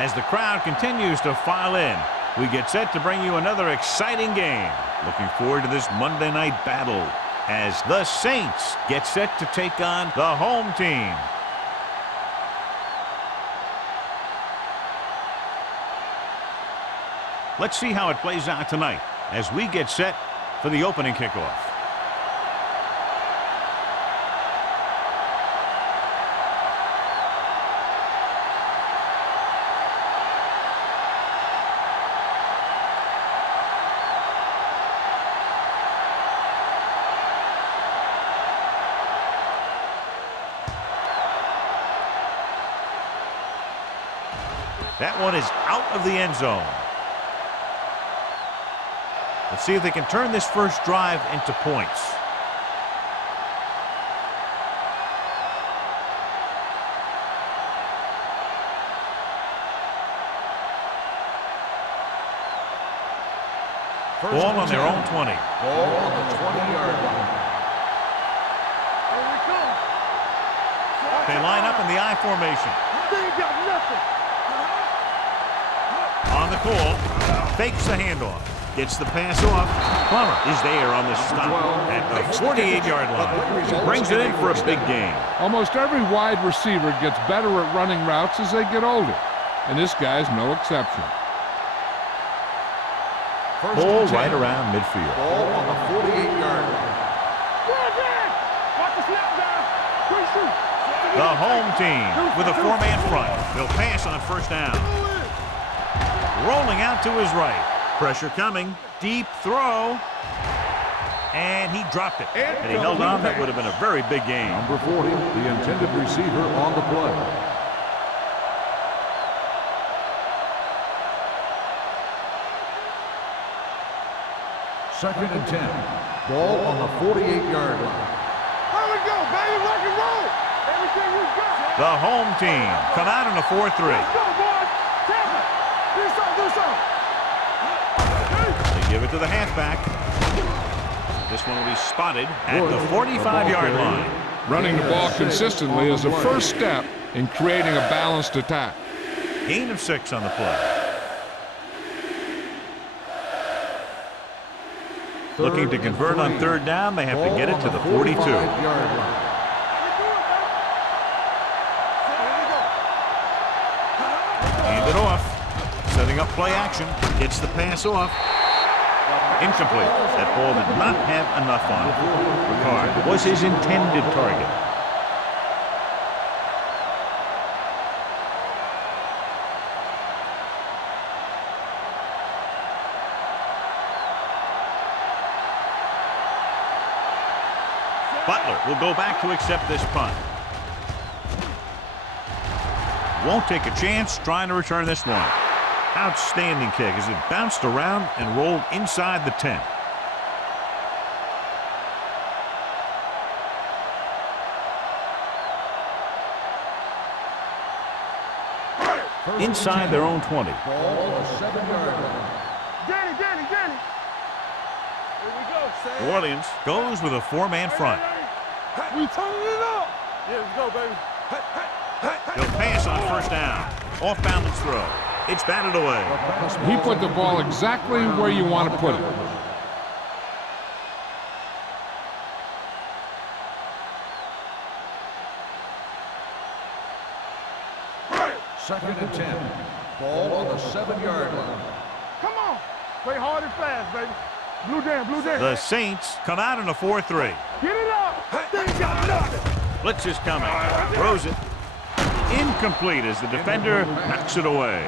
As the crowd continues to file in, we get set to bring you another exciting game. Looking forward to this Monday night battle as the Saints get set to take on the home team. Let's see how it plays out tonight as we get set for the opening kickoff. That one is out of the end zone. Let's see if they can turn this first drive into points. Ball on their own 20. Ball on the 20-yard line. They line up in the I formation. On the call, fakes the handoff. Gets the pass off. Plummer is there on the stop at the 48-yard line. Brings it in for a big gain. Almost every wide receiver gets better at running routes as they get older, and this guy's no exception. Ball right around midfield. Ball on the 48-yard line. The home team with a four-man front. They'll pass on first down. Rolling out to his right. Pressure coming. Deep throw. And he dropped it. And he held on. That would have been a very big gain. Number 40, the intended receiver on the play. Second and 10. Ball on the 48-yard line. Here we go, baby. Rock and roll. Everything you got. The home team come out in a 4-3. Let's go, boys. Tap it. Do something. They give it to the halfback. This one will be spotted at the 45-yard line. Running the ball consistently is the first step in creating a balanced attack. Gain of 6 on the play. Looking to convert on third down, they have to get it to the 42. Hand it off. Setting up play action. Gets the pass off. Incomplete. That ball did not have enough on it. Ricard was his intended target. Butler will go back to accept this punt. Won't take a chance trying to return this one. Outstanding kick as it bounced around and rolled inside the 10. Inside their own 20. Ball on the 7-yard line. Danny. Here we go, Sam. New Orleans goes with a four-man front. We turning it up. Yeah, let's go, baby. He'll pass on first down. Off-balance throw. It's batted away. He put the ball exactly where you want to put it. Second and 10. Ball on the 7-yard line. Come on. Play hard and fast, baby. Blue down. The Saints come out in a 4-3. Get it up. They got nothing. Blitz is coming. Throws it. Incomplete as the defender knocks it away.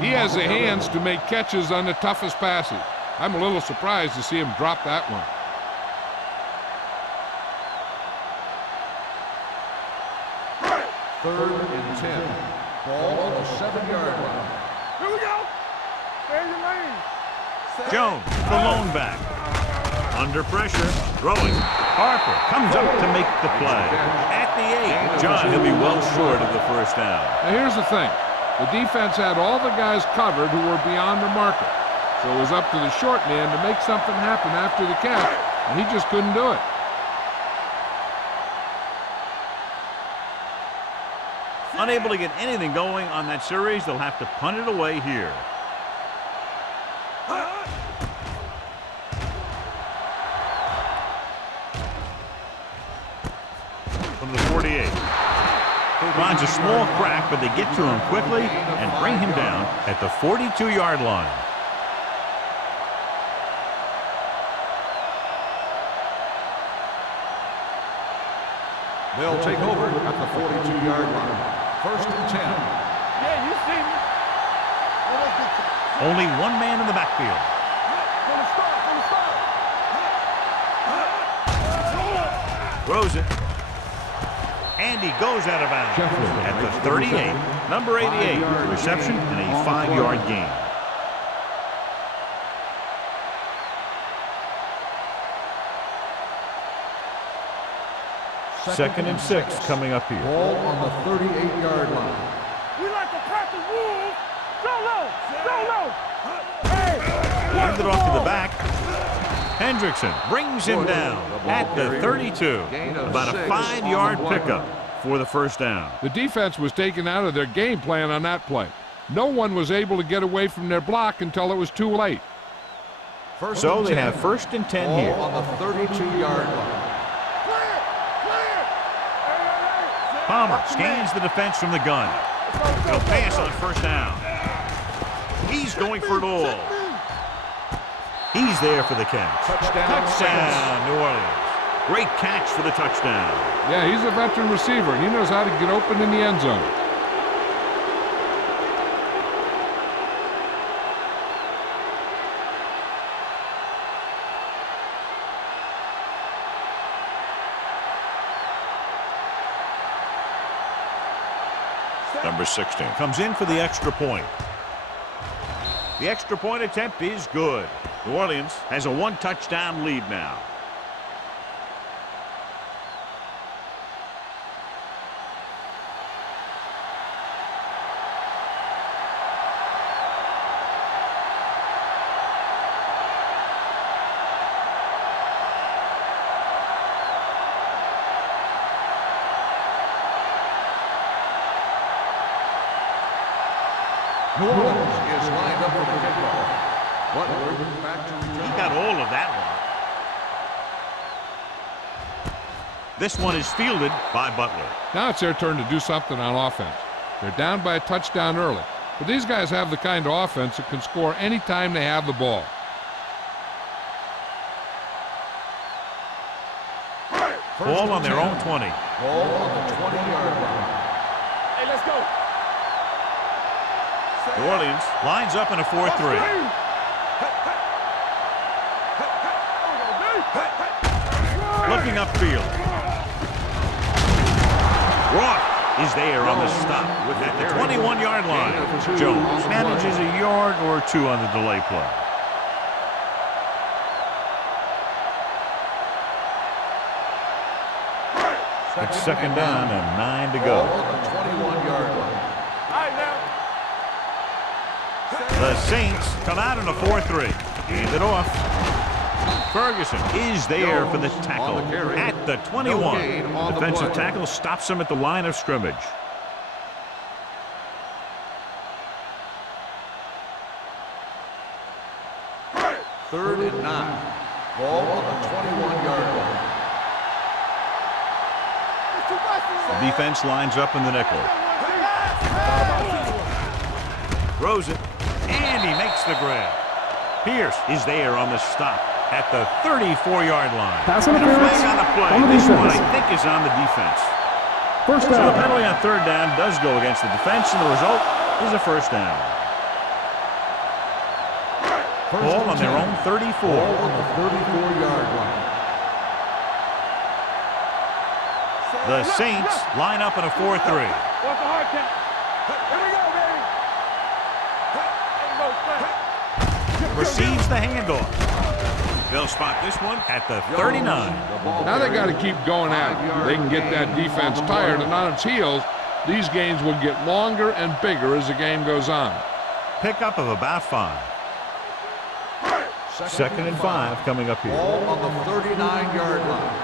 He has the hands to make catches on the toughest passes. I'm a little surprised to see him drop that one. Third and 10. Ball on the 7-yard line. Here we go. Stay in your lane. Jones, the lone back. Under pressure, throwing. Harper comes up to make the play. At the 8, John, he'll be well short of the first down. Now here's the thing. The defense had all the guys covered who were beyond the marker. So it was up to the short man to make something happen after the catch, and he just couldn't do it. Unable to get anything going on that series, they'll have to punt it away here. From the 48. Finds a small crack, but they get to him quickly and bring him down at the 42-yard line. They'll take over at the 42-yard line. 1st and 10. Yeah, you see me. Only one man in the backfield. From the start. Throws it. And he goes out of bounds at the 38. Number 88, reception and a 5-yard gain. Second and 6 coming up here. Ball on the 38-yard line. We like to practice rules. Go low. Go low. Hey. Hand it off to the back. Hendrickson brings him down at the 32. About a 5-yard pickup for the first down. The defense was taken out of their game plan on that play. No one was able to get away from their block until it was too late. So they have 1st and 10 here. Ball on the 32-yard line. Palmer scans the defense from the gun. He'll pass on first down. He's going for it all. He's there for the catch. Touchdown, New Orleans. Great catch for the touchdown. Yeah, he's a veteran receiver, and he knows how to get open in the end zone. Number 16 comes in for the extra point. The extra point attempt is good. New Orleans has a 1-touchdown lead now. New Orleans is lined up for the kickoff. Butler back to return. He got all of that one. This one is fielded by Butler. Now it's their turn to do something on offense. They're down by a touchdown early, but these guys have the kind of offense that can score any time they have the ball. Ball on their own 20. Ball on the 20-yard line. Hey, let's go. New Orleans lines up in a 4-3. Looking upfield. Roth is there on the stop at the 21-yard line. Jones manages a yard or two on the delay play. It's second down and 9 to go. Ball on the 21-yard line. All right, now. The Saints come out in a 4-3. Hand it off. Ferguson is there for the tackle at the 21. Defensive tackle stops him at the line of scrimmage. Third and 9. Ball on the 21-yard line. The defense lines up in the nickel. Throws it, and he makes the grab. Pierce is there on the stop at the 34-yard line. Pass And a interference flag on the play. on the This one, defense. I think, is on the defense. First So the down. penalty on third down does go against the defense, and the result is a first down. Ball on their own 34. Ball on the 34-yard line. The Saints line up in a 4-3. What's the hard count? Here we go, baby. Hey, go, Receives the handoff. They'll spot this one at the 39. Now they got to keep going at it. They can get that defense tired and on its heels. These games will get longer and bigger as the game goes on. Pickup of about 5. Second and 5 coming up here. Ball on the 39-yard line.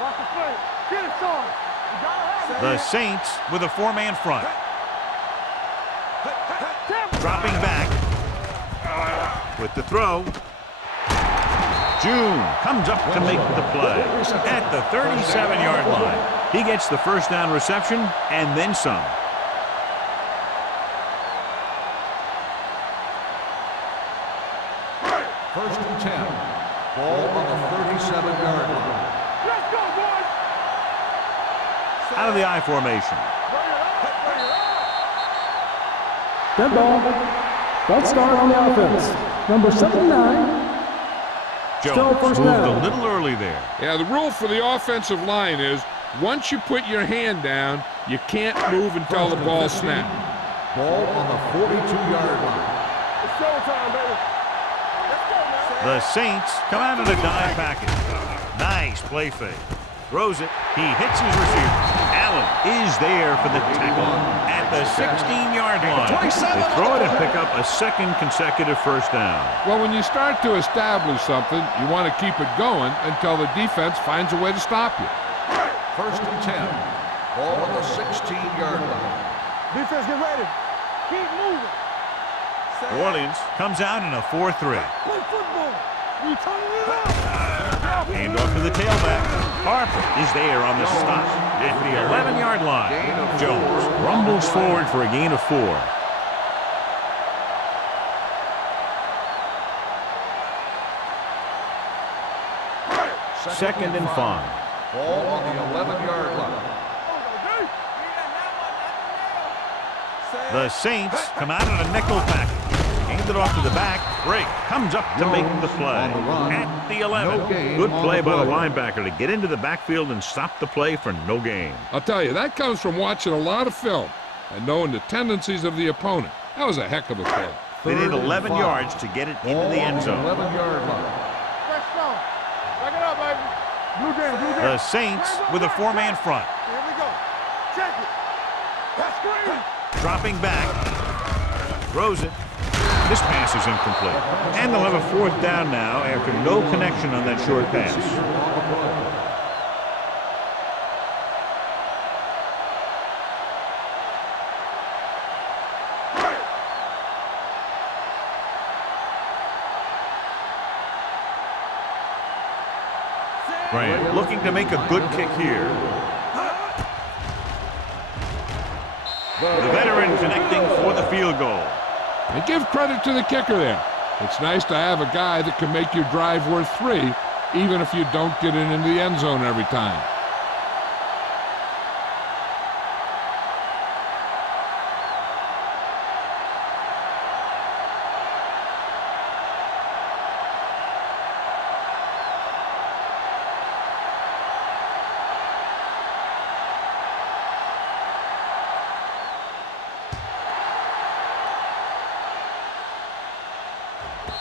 Watch the play. Get it, son. You gotta have it. The Saints with a 4-man front. Dropping back with the throw. June comes up to make the play at the 37-yard line. He gets the first down reception and then some. First and 10. Ball on the 37-yard line. Let's go, boys. Out of the I formation. Dead ball. Ball start on the offense. Number 79. Jones first moved down. a little early there. Yeah, the rule for the offensive line is once you put your hand down, you can't move until the ball snaps. Ball on the 42-yard line. It's showtime, baby. Let's go, man. The Saints come out in a dime package. Nice play fake. Throws it. He hits his receiver. Allen is there for the tackle at the 16-yard line. They throw it and pick up a second consecutive first down. Well, when you start to establish something, you want to keep it going until the defense finds a way to stop you. First and 10. Ball on the 16-yard line. Defense, get ready. Keep moving. New Orleans comes out in a 4-3. Play football. We turning it up. Hand off to the tailback. Harper is there on the stop at the 11-yard line. Jones rumbles forward for a gain of 4. Second and 5. Ball on the 11-yard line. The Saints come out in a nickel package. Hand it off to the back. Break comes up to make the play on the run. at the 11. No gain Good on play the by the play. linebacker to get into the backfield and stop the play for no gain. I'll tell you, that comes from watching a lot of film and knowing the tendencies of the opponent. That was a heck of a play. They need Third and 11 5. yards to get it into Ball the on end zone. 11-yard line. Fresh start. Back it up, baby. Blue game, blue game. The Saints with a 4-man front. Here we go. Check it. That's screen. Dropping back. Throws it. This pass is incomplete. And they'll have a fourth down now after no connection on that short pass. Bryant looking to make a good kick here. The veteran connecting for the field goal. And give credit to the kicker there. It's nice to have a guy that can make your drive worth 3, even if you don't get it into the end zone every time.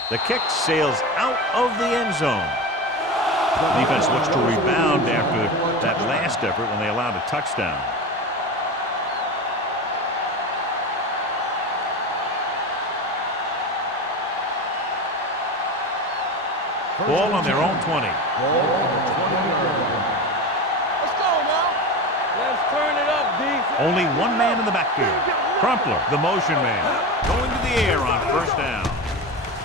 The kick sails out of the end zone. The defense looks to rebound after that last effort when they allowed a touchdown. Ball on their own 20. Ball on the 20-yard line. Let's go now. Let's turn it up, defense. Only one man in the backfield. Crumpler, the motion man, going to the air on first down.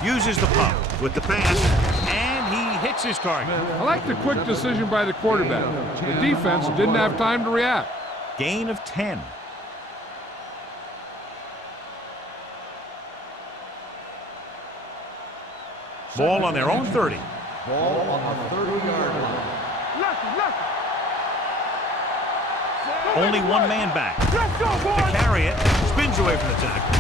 Uses the pump with the pass, and he hits his target. I like the quick decision by the quarterback. The defense didn't have time to react. Gain of 10. Ball on their own 30. Ball on the 30-yard line. Lucky. Only one man back. Let's go, To boys. carry it, spins away from the tackle.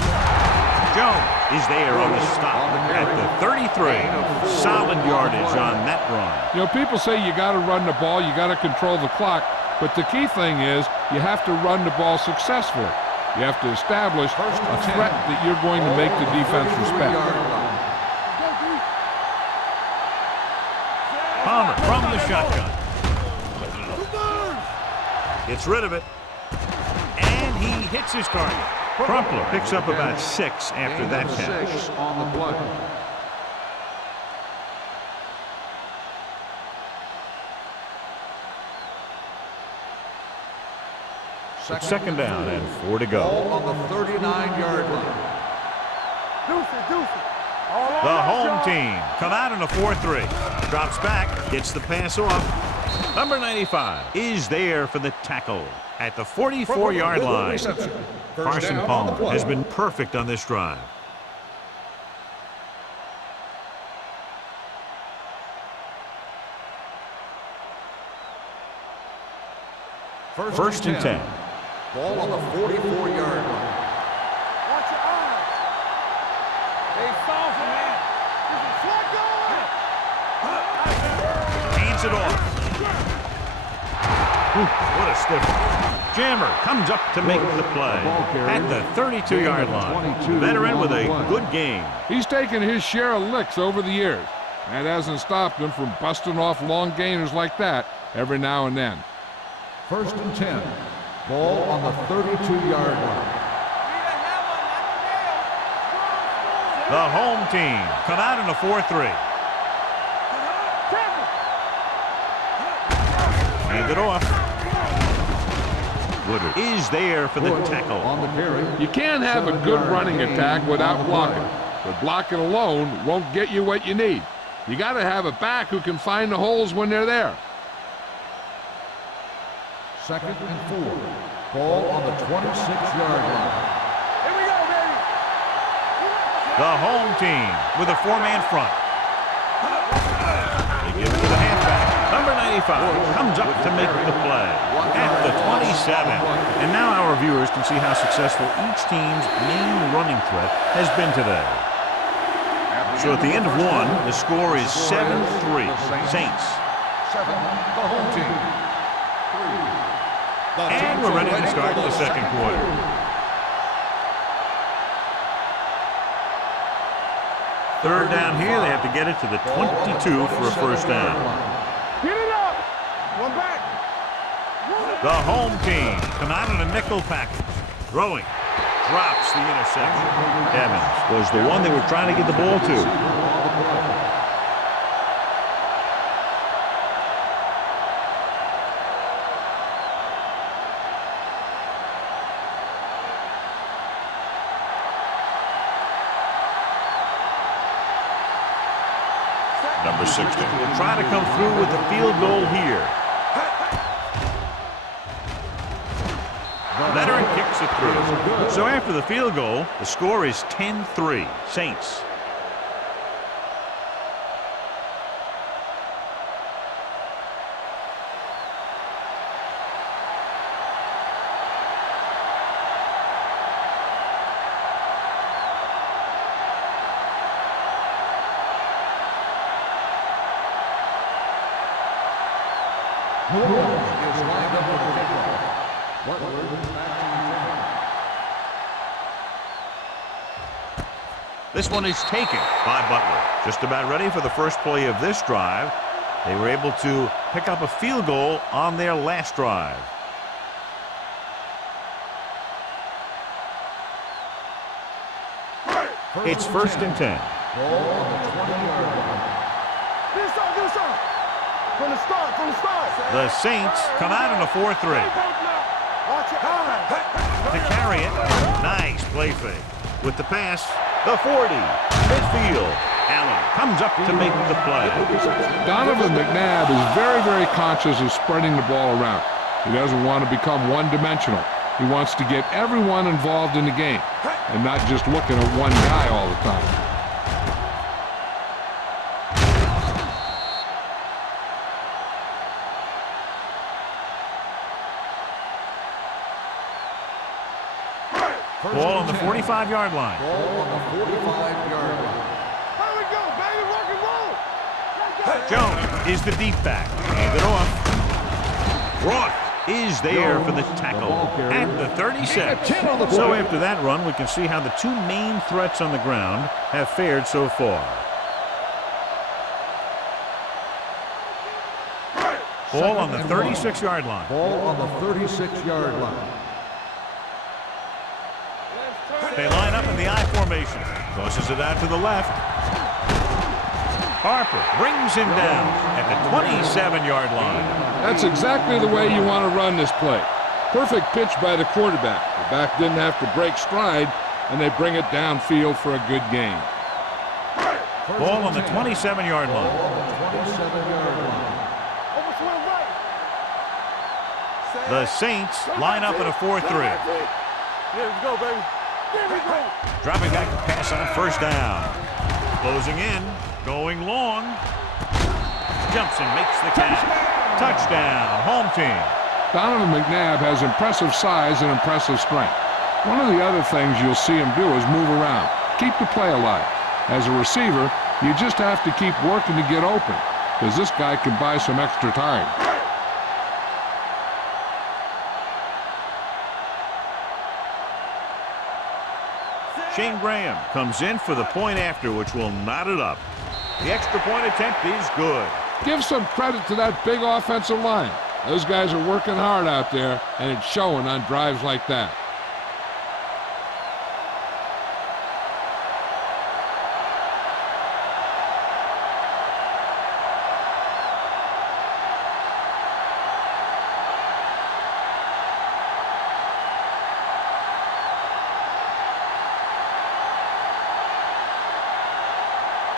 Jones is there on the stop at the 33. Solid yardage on that run. You know, people say you got to run the ball, you got to control the clock, but the key thing is you have to run the ball successfully. You have to establish a threat that you're going to make the defense respect. Palmer from the shotgun. Gets rid of it. And he hits his target. Crumpler picks up about 6 after that catch. 6 on the play. It's second down and 4 to go. Ball on the 39-yard line. Deuce. The home team come out in a 4-3. Drops back, gets the pass off. Number 95 is there for the tackle at the 44-yard line. Carson Palmer has been perfect on this drive. First and 10. Ball on the 44-yard line. Watch your eyes. They soft, man. This is Hands it off. What a stiff one. Jammer comes up to make the play at the 32-yard line. The veteran with a good game. He's taken his share of licks over the years. That hasn't stopped him from busting off long gainers like that every now and then. First and 10. Ball on the 32-yard line. The home team come out in a 4-3. Hand it off. Woodard is there for the tackle. On the carry. You can't have a good running attack without blocking, but blocking alone won't get you what you need. You got to have a back who can find the holes when they're there. Second and 4. Ball on the 26-yard line. Here we go, baby. The home team with a 4-man front. They give it to the halfback. Number 95 comes up to make the play at the 27. And now our viewers can see how successful each team's main running threat has been today. So at the end of one, the score is 7-3. Saints. 7, the home team. 3. And we're ready to start the second quarter. Third down here, they have to get it to the 22 for a first down. Get it up. One back. The home team come out in a nickel package. Throwing. Drops the interception. Evans was the one they were trying to get the ball to. Number 60 will try to come through with the field goal here. Veteran kicks it through. So after the field goal, the score is 10-3. Saints. Is lined up for the kickoff. Butler back to This one is taken by Butler. Just about ready for the first play of this drive. They were able to pick up a field goal on their last drive. It's first and 10. ball on the 20-yard line. This side. From the start. The Saints come out in a 4-3. Watch your eyes. To carry it, nice play fake. With the pass, the 40, midfield. Allen comes up to make the play. Donovan McNabb is very, very conscious of spreading the ball around. He doesn't want to become one-dimensional. He wants to get everyone involved in the game and not just looking at one guy all the time. Ball on the 45-yard line. Ball on the 45-yard line. Here we go, baby. Rock and roll. Jones is the deep back. Hand it off. Roth is there for the tackle at the 36. So after that run, we can see how the two main threats on the ground have fared so far. Ball on the 36-yard line. Ball on the 36-yard line. They line up in the I formation. Tosses it out to the left. Harper brings him down at the 27-yard line. That's exactly the way you want to run this play. Perfect pitch by the quarterback. The back didn't have to break stride, and they bring it downfield for a good gain. Ball on the 27-yard line. Ball on the 27-yard line. The Saints line up in a 4-3. Here we go, baby. Here we go. Dropping back to pass on first down. Closing in, going long. Jumps and makes the catch. Touchdown, home team. Donovan McNabb has impressive size and impressive strength. One of the other things you'll see him do is move around, keep the play alive. As a receiver, you just have to keep working to get open, because this guy can buy some extra time. Shane Graham comes in for the point after, which will knot it up. The extra point attempt is good. Give some credit to that big offensive line. Those guys are working hard out there, and it's showing on drives like that.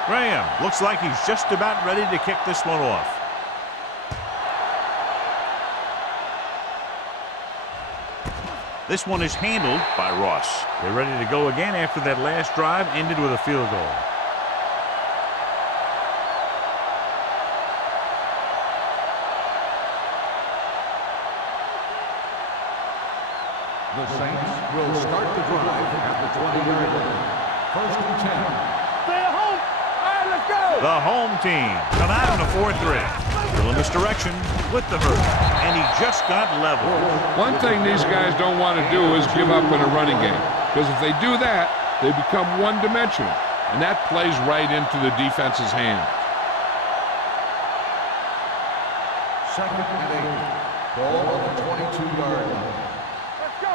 Graham looks like he's just about ready to kick this one off. This one is handled by Ross. They're ready to go again after that last drive ended with a field goal. The Saints will start the drive at the 20-yard line. First and 10. Stay at home. All right, let's go. The home team come out in a 4-3. Still in this direction with the hurt, and he just got leveled. One thing these guys don't want to do is give up in a running game, because if they do that, they become one-dimensional, and that plays right into the defense's hand. Second and 8. Ball on the 22-yard line. Let's go.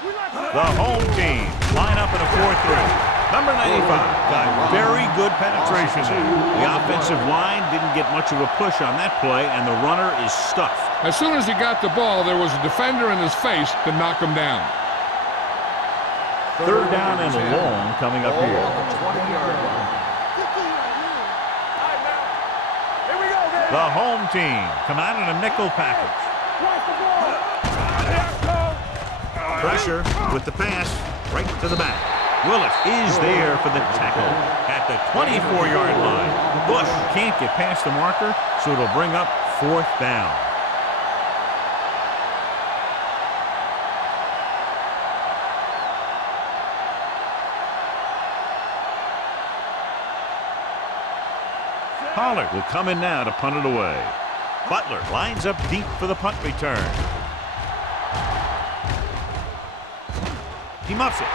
We like The home team line up in a 4-3. Number 95 got very good penetration there. The offensive line didn't get much of a push on that play, and the runner is stuffed. As soon as he got the ball, there was a defender in his face to knock him down. Third down and long coming up Ball here. on the 20-yard line. All right, now. Here we go, baby. The home team come out in a nickel package. Watch the ball. Here I come. Pressure with the pass right to the back. Willis is there for the tackle at the 24-yard line. Bush can't get past the marker, so it'll bring up fourth down. Pollard will come in now to punt it away. Butler lines up deep for the punt return. He muffs it.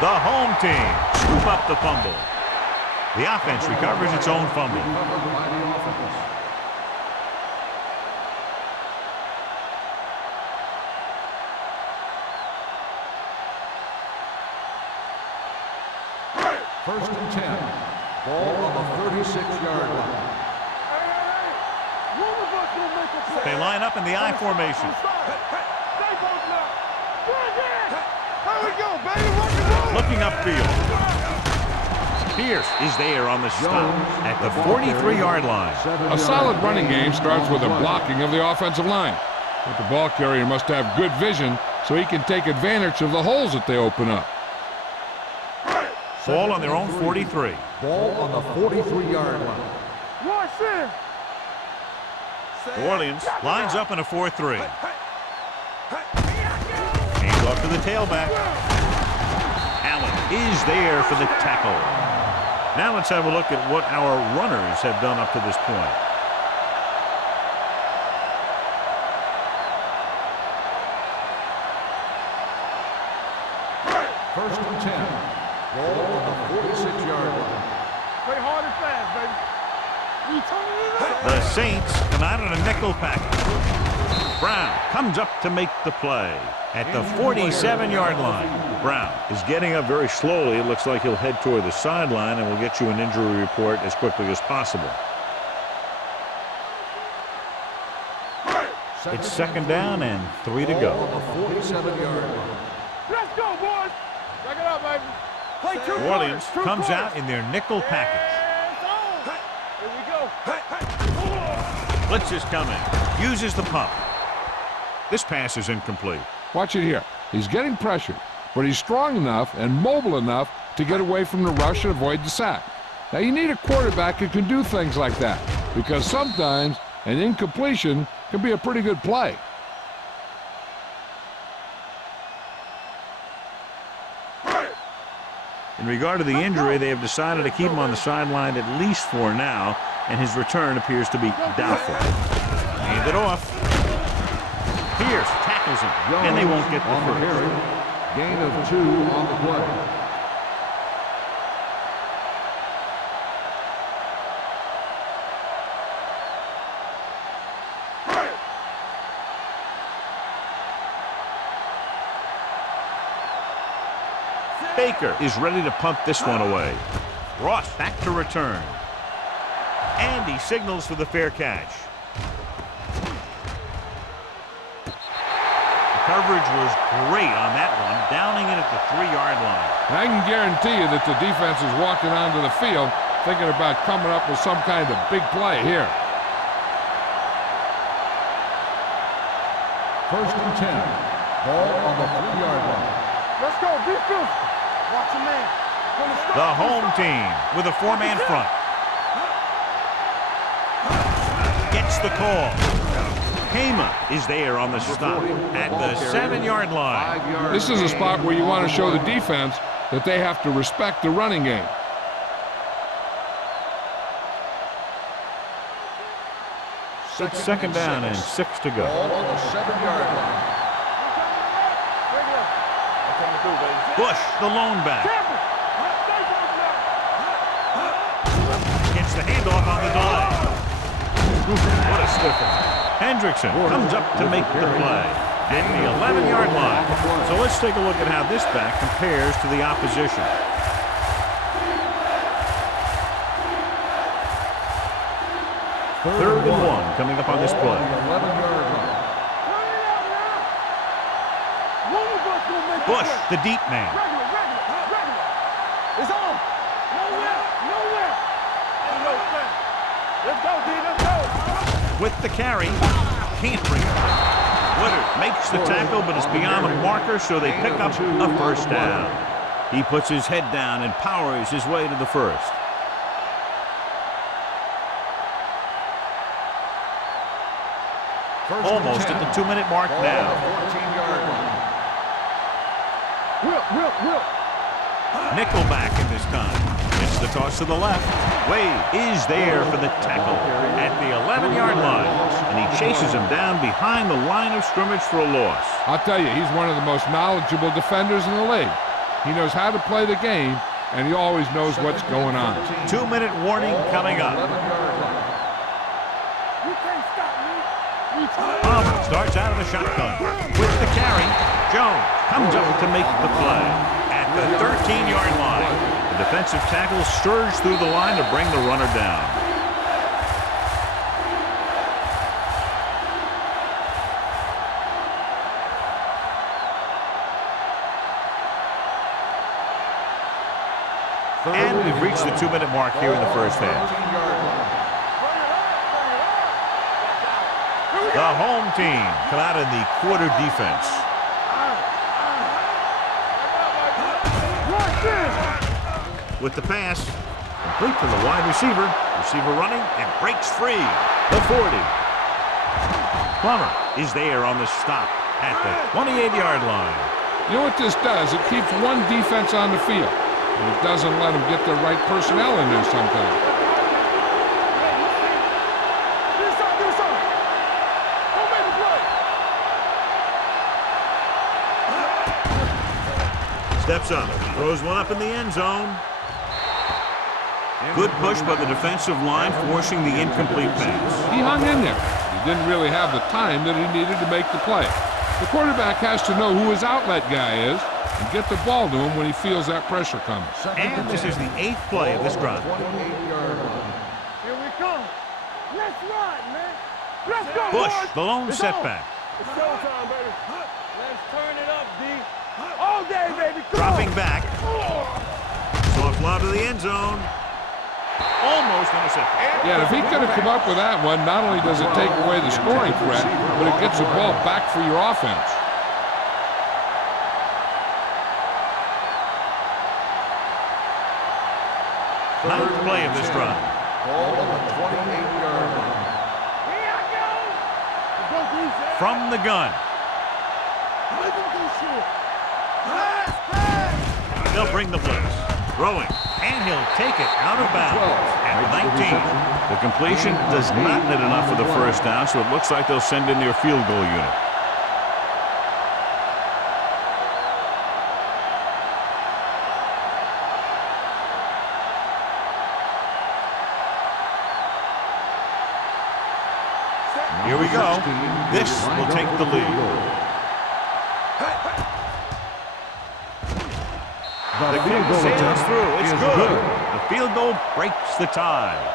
The home team scoop up the fumble. The offense recovers its own fumble. Covered by the offense. First and 10. Ball on the 36-yard line. Hey. One of us will make a play. They line up in the I formation. Stay both now. Bring it. There we go, baby. Rock and roll. Looking upfield. Pierce is there on the stop at the 43-yard line. A solid running game starts with a blocking of the offensive line. But the ball carrier must have good vision so he can take advantage of the holes that they open up. Ball on their own 43. Ball on the 43-yard line. Watch this. New Orleans lines up in a 4-3. Hands off to the tailback. Allen is there for the tackle. Now let's have a look at what our runners have done up to this point. First and 10. Ball on the 46-yard line. Play hard and fast, baby. We turning it up. The Saints come out in a nickel package. Brown comes up to make the play at the 47-yard line. Brown is getting up very slowly. It looks like he'll head toward the sideline, and we'll get you an injury report as quickly as possible. It's second down and 3 to go. On the 47-yard line. Let's go, boys. Check it out, baby. Play two New Orleans quarters, two comes quarters. out in their nickel package. Here we go. Blitz is coming. Uses the pump. This pass is incomplete. Watch it here. He's getting pressured, but he's strong enough and mobile enough to get away from the rush and avoid the sack. Now, you need a quarterback who can do things like that, because sometimes an incompletion can be a pretty good play. In regard to the injury, they have decided to keep him on the sideline at least for now, and his return appears to be doubtful. Hand it off. Pierce tackles him, and they won't get the on the first. carry. Gain of 2 on the play. Baker is ready to punt this one away. Ross back to return. And he signals for the fair catch. The coverage was great on that one, downing it at the 3-yard line. I can guarantee you that the defense is walking onto the field thinking about coming up with some kind of big play here. First and 10. Ball on the 3-yard line. Let's go. Be physical. Watch your man. The home team with a 4-man front. Gets the call. Hema is there on the stop at the 7-yard line. 5 yards. This is a spot where you want to show the defense that they have to respect the running game. It's second down and 6 to go. Ball on the 7-yard line. Bush, the lone back. Gets the handoff on the delay. What a stiffle. Hendrickson comes up to make the play at the 11-yard line. So let's take a look at how this back compares to the opposition. Third and 1 coming up on this play. 11-yard line. Bush, the deep man. It's on. Nowhere. Let's go, D. Let's go. With the carry, can't bring it. Woodard makes the tackle, but it's beyond the marker, so they pick up a first down. He puts his head down and powers his way to the first. Almost at the 2-minute mark now. 14-yard line. Whip. Nickelback in this time. It's the toss to the left. Wade is there for the tackle at the 11-yard line, and he chases him down behind the line of scrimmage for a loss. I'll tell you, he's one of the most knowledgeable defenders in the league. He knows how to play the game, and he always knows what's going on. 2-minute warning coming up. 11-yard line. You can't stop me. Palmer starts out of the shotgun. With the carry, Jones comes up to make the play at the 13-yard line. The defensive tackle surged through the line to bring the runner down. And we've reached the 2-minute mark here in the first half. 14-yard line. The home team come out in the quarter defense. With the pass, complete to the wide receiver. Receiver running and breaks free. The 40. Plummer is there on the stop at the 28-yard line. You know what this does? It keeps one defense on the field, and it doesn't let them get the right personnel in there sometimes. Steps up, throws one up in the end zone. Good push by the defensive line, forcing the incomplete pass. He hung in there. He didn't really have the time that he needed to make the play. The quarterback has to know who his outlet guy is and get the ball to him when he feels that pressure coming. And this is the 8th play of this drive. 28-yard line. Here we come. Let's ride, man. Let's go, Bush, boys. the lone It's setback. on. It's showtime, baby. Let's turn it up, D. All day, baby. Come Dropping on. back. Soft lob to the end zone. Almost intercepted. Yeah, if he could have come up with that one, not only does it take away the scoring threat, but it gets the ball back for your offense. Ninth play of this drive. Ball on the 28-yard line. Here I go. Go, D. From the gun. Let him do shit. They'll bring the blitz. Throwing. And he'll take it out of bounds at 19. The completion does not net enough for the first down, so it looks like they'll send in their field goal unit. Here we go. This will take the lead. The kick sails through. It's good. The field goal breaks the tie.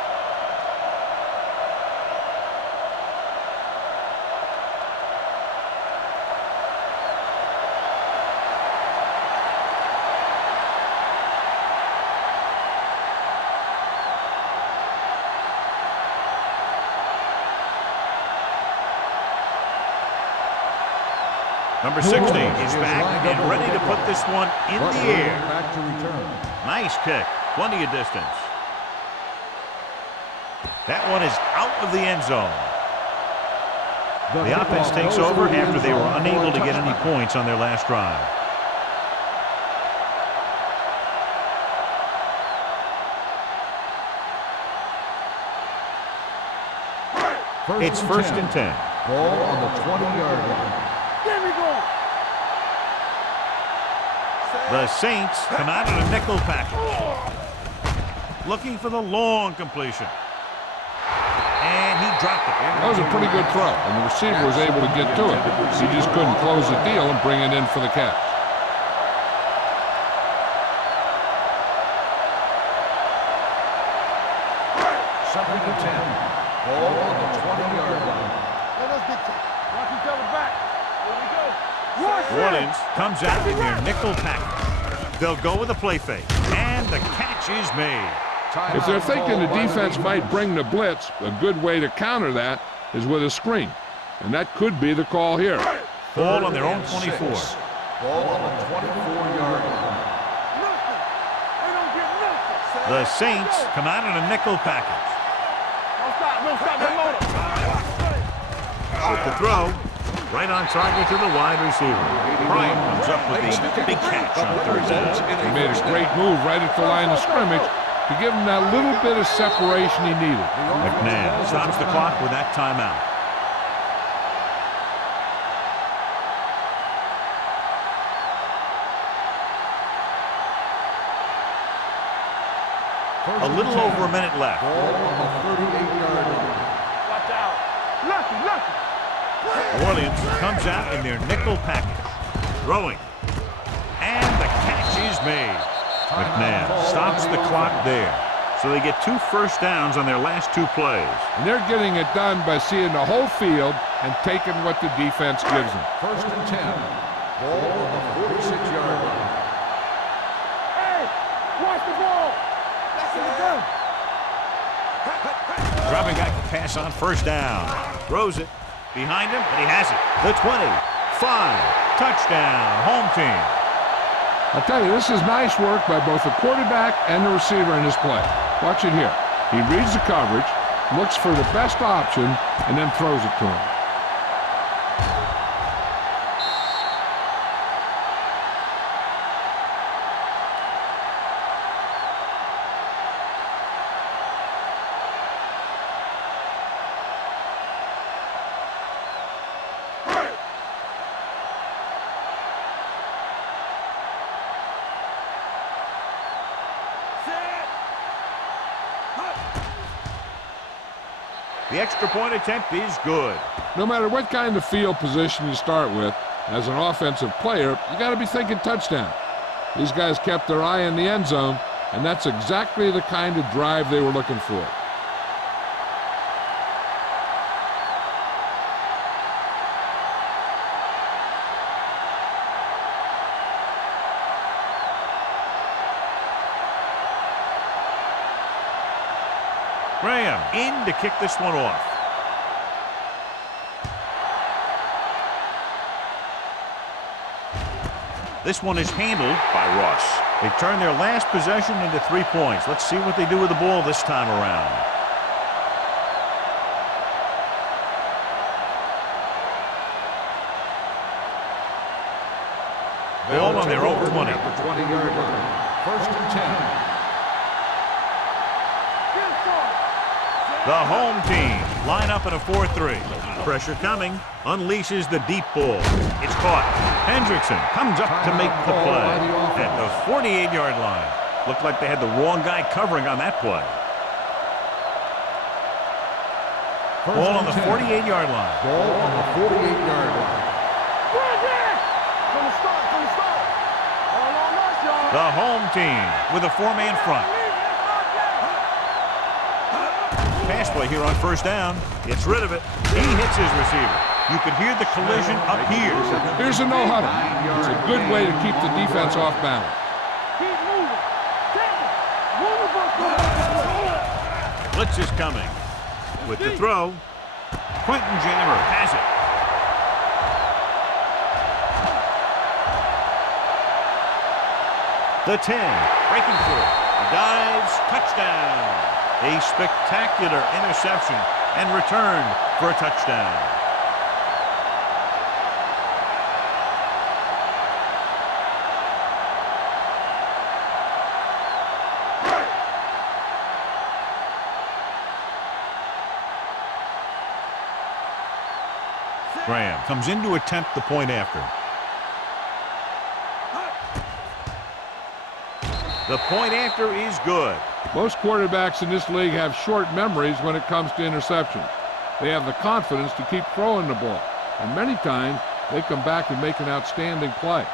Number 60 is back and ready to put this one in the air. Back to return. Nice kick. Plenty of distance. That one is out of the end zone. The offense takes over after they were unable to get any points on their last drive. It's first and 10. Ball on the 20-yard line. There we go. The Saints come out in a nickel package. Looking for the long completion. And he dropped it. That was a pretty good throw, and the receiver was able to get to it. He just couldn't close the deal and bring it in for the catch. Second and 10. Ball on the 20-yard line. Let us get to watch each other back. Here we go. Warnings comes out in their nickel package. They'll go with a play fake. And the catch is made. If they're thinking the defense might bring the blitz, a good way to counter that is with a screen. And that could be the call here. Ball on their own 24. Ball on the 24-yard line. Nothing. They don't get nothing. The Saints come out in a nickel package. Don't stop. Don't stop. Don't load up. With the throw, right on target to the wide receiver. Bryant comes up with the big catch on third down. He made a great move right at the line of scrimmage to give him that little bit of separation he needed. McNabb stops the clock with that timeout. A little over a minute left. Ball on the 38-yard line. Watch out. Lucky. Lucky. Orleans comes out in their nickel package. Throwing. And the catch is made. McNabb stops the clock there. So they get 2 first downs on their last 2 plays. And they're getting it done by seeing the whole field and taking what the defense gives them. First and 10. Ball on the 46-yard line. Hey, watch the ball. That's it. Go. Dropping back to pass on first down. Throws it. Behind him, and he has it. The 20. 5. Touchdown. Home team. I'll tell you, this is nice work by both the quarterback and the receiver in this play. Watch it here. He reads the coverage, looks for the best option, and then throws it to him. The extra point attempt is good. No matter what kind of field position you start with, as an offensive player, you got to be thinking touchdown. These guys kept their eye on the end zone, and that's exactly the kind of drive they were looking for. Graham in to kick this one off. This one is handled by Ross. They turn their last possession into 3 points. Let's see what they do with the ball this time around. Ball on their own 20. At the 20-yard line. First and 10. The home team line up in a 4-3. Pressure coming. Unleashes the deep ball. It's caught. Hendrickson comes up to make the play at the 48-yard line. Looked like they had the wrong guy covering on that play. Ball on the 48-yard line. Ball on the 48-yard line. The home team with a 4-man front. Pass play here on first down. Gets rid of it. He hits his receiver. You could hear the collision up here. Here's a no-huddle. It's a good way to keep the defense off balance. Blitz is coming. With the throw, Quentin Jammer has it. The 10, breaking through. Dives, touchdown. A spectacular interception and return for a touchdown. Graham comes in to attempt the point after. The point after is good. Most quarterbacks in this league have short memories when it comes to interceptions. They have the confidence to keep throwing the ball, and many times they come back and make an outstanding play.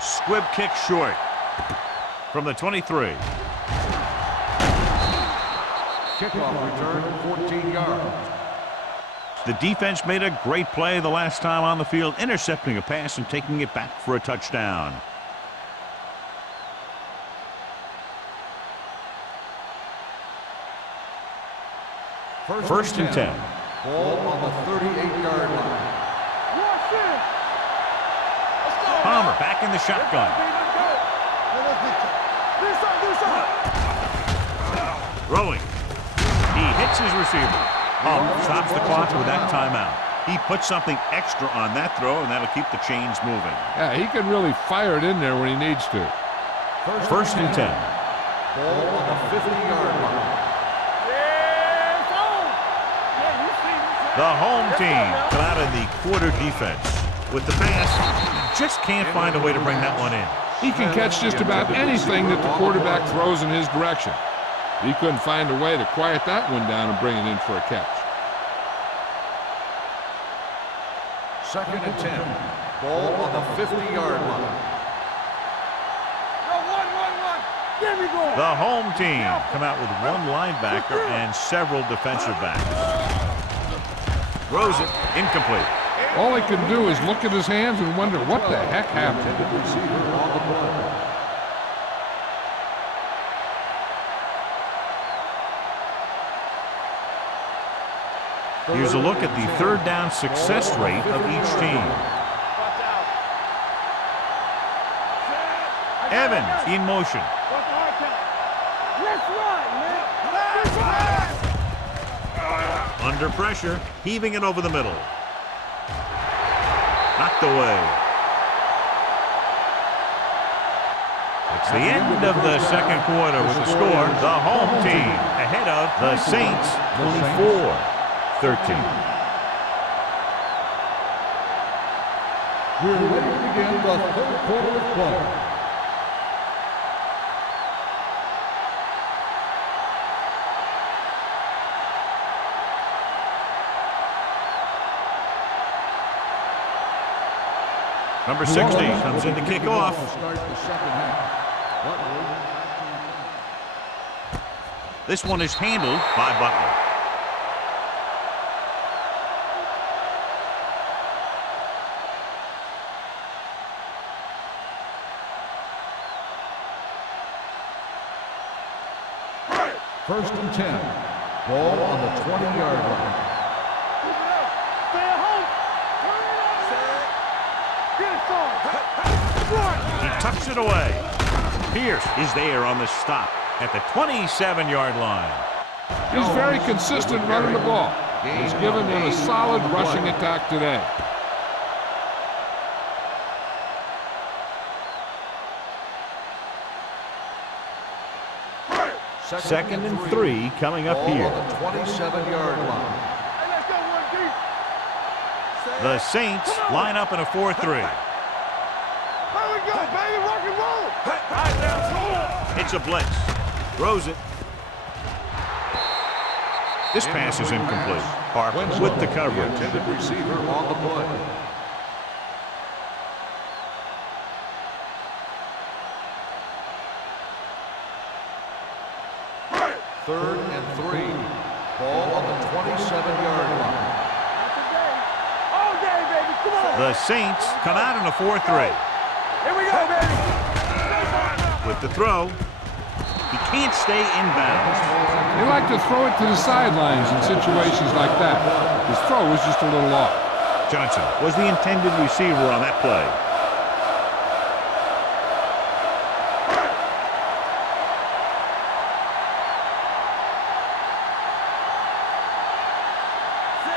Squib kick short from the 23. Kickoff return, 14 yards. The defense made a great play the last time on the field, intercepting a pass and taking it back for a touchdown. First and 10. Ball on the 38-yard line. Palmer back in the shotgun. Throwing. He hits his receiver. Palmer stops the clock with that timeout. He puts something extra on that throw, and that'll keep the chains moving. Yeah, he can really fire it in there when he needs to. First and 10. Ball on the 50-yard line. The home team come out in the quarter defense. With the pass, he just can't find a way to bring that one in. He can catch just about anything that the quarterback throws in his direction. He couldn't find a way to quiet that one down and bring it in for a catch. Second and 10. Ball on the 50-yard line. The home team come out with one linebacker and several defensive backs. Throws it, incomplete. All he can do is look at his hands and wonder what the heck happened. Receiver on the play. Here's a look at the third down success rate of each team. Evans in motion. Under pressure, heaving it over the middle. Knocked away. It's the end of the second quarter with the score. The home team ahead of the Saints 24-13. We're ready to begin the third quarter of play. Number 60 comes in to kick off. Start the second half. This one is handled by Butler. First and 10. Ball on the 20-yard line. Stay at home. Get it, son. He tucks it away. Pierce is there on the stop at the 27-yard line. He's very consistent running the ball. He's given them a solid rushing attack today. Second and 3 coming up here. On the 27-yard line. Hey, let's go, 1 deep. The Saints line up in a 4-3. Here we go, baby. Rock and roll. It's a blitz. Throws it. This pass is incomplete. Harper with the coverage. Intended receiver on the play. Third and 3. Ball on the 27-yard line. Not today. All day, baby. Come on. The Saints come out in a 4-3. Here we go, baby. With the throw, he can't stay in bounds. They like to throw it to the sidelines in situations like that. His throw was just a little off. Johnson was the intended receiver on that play.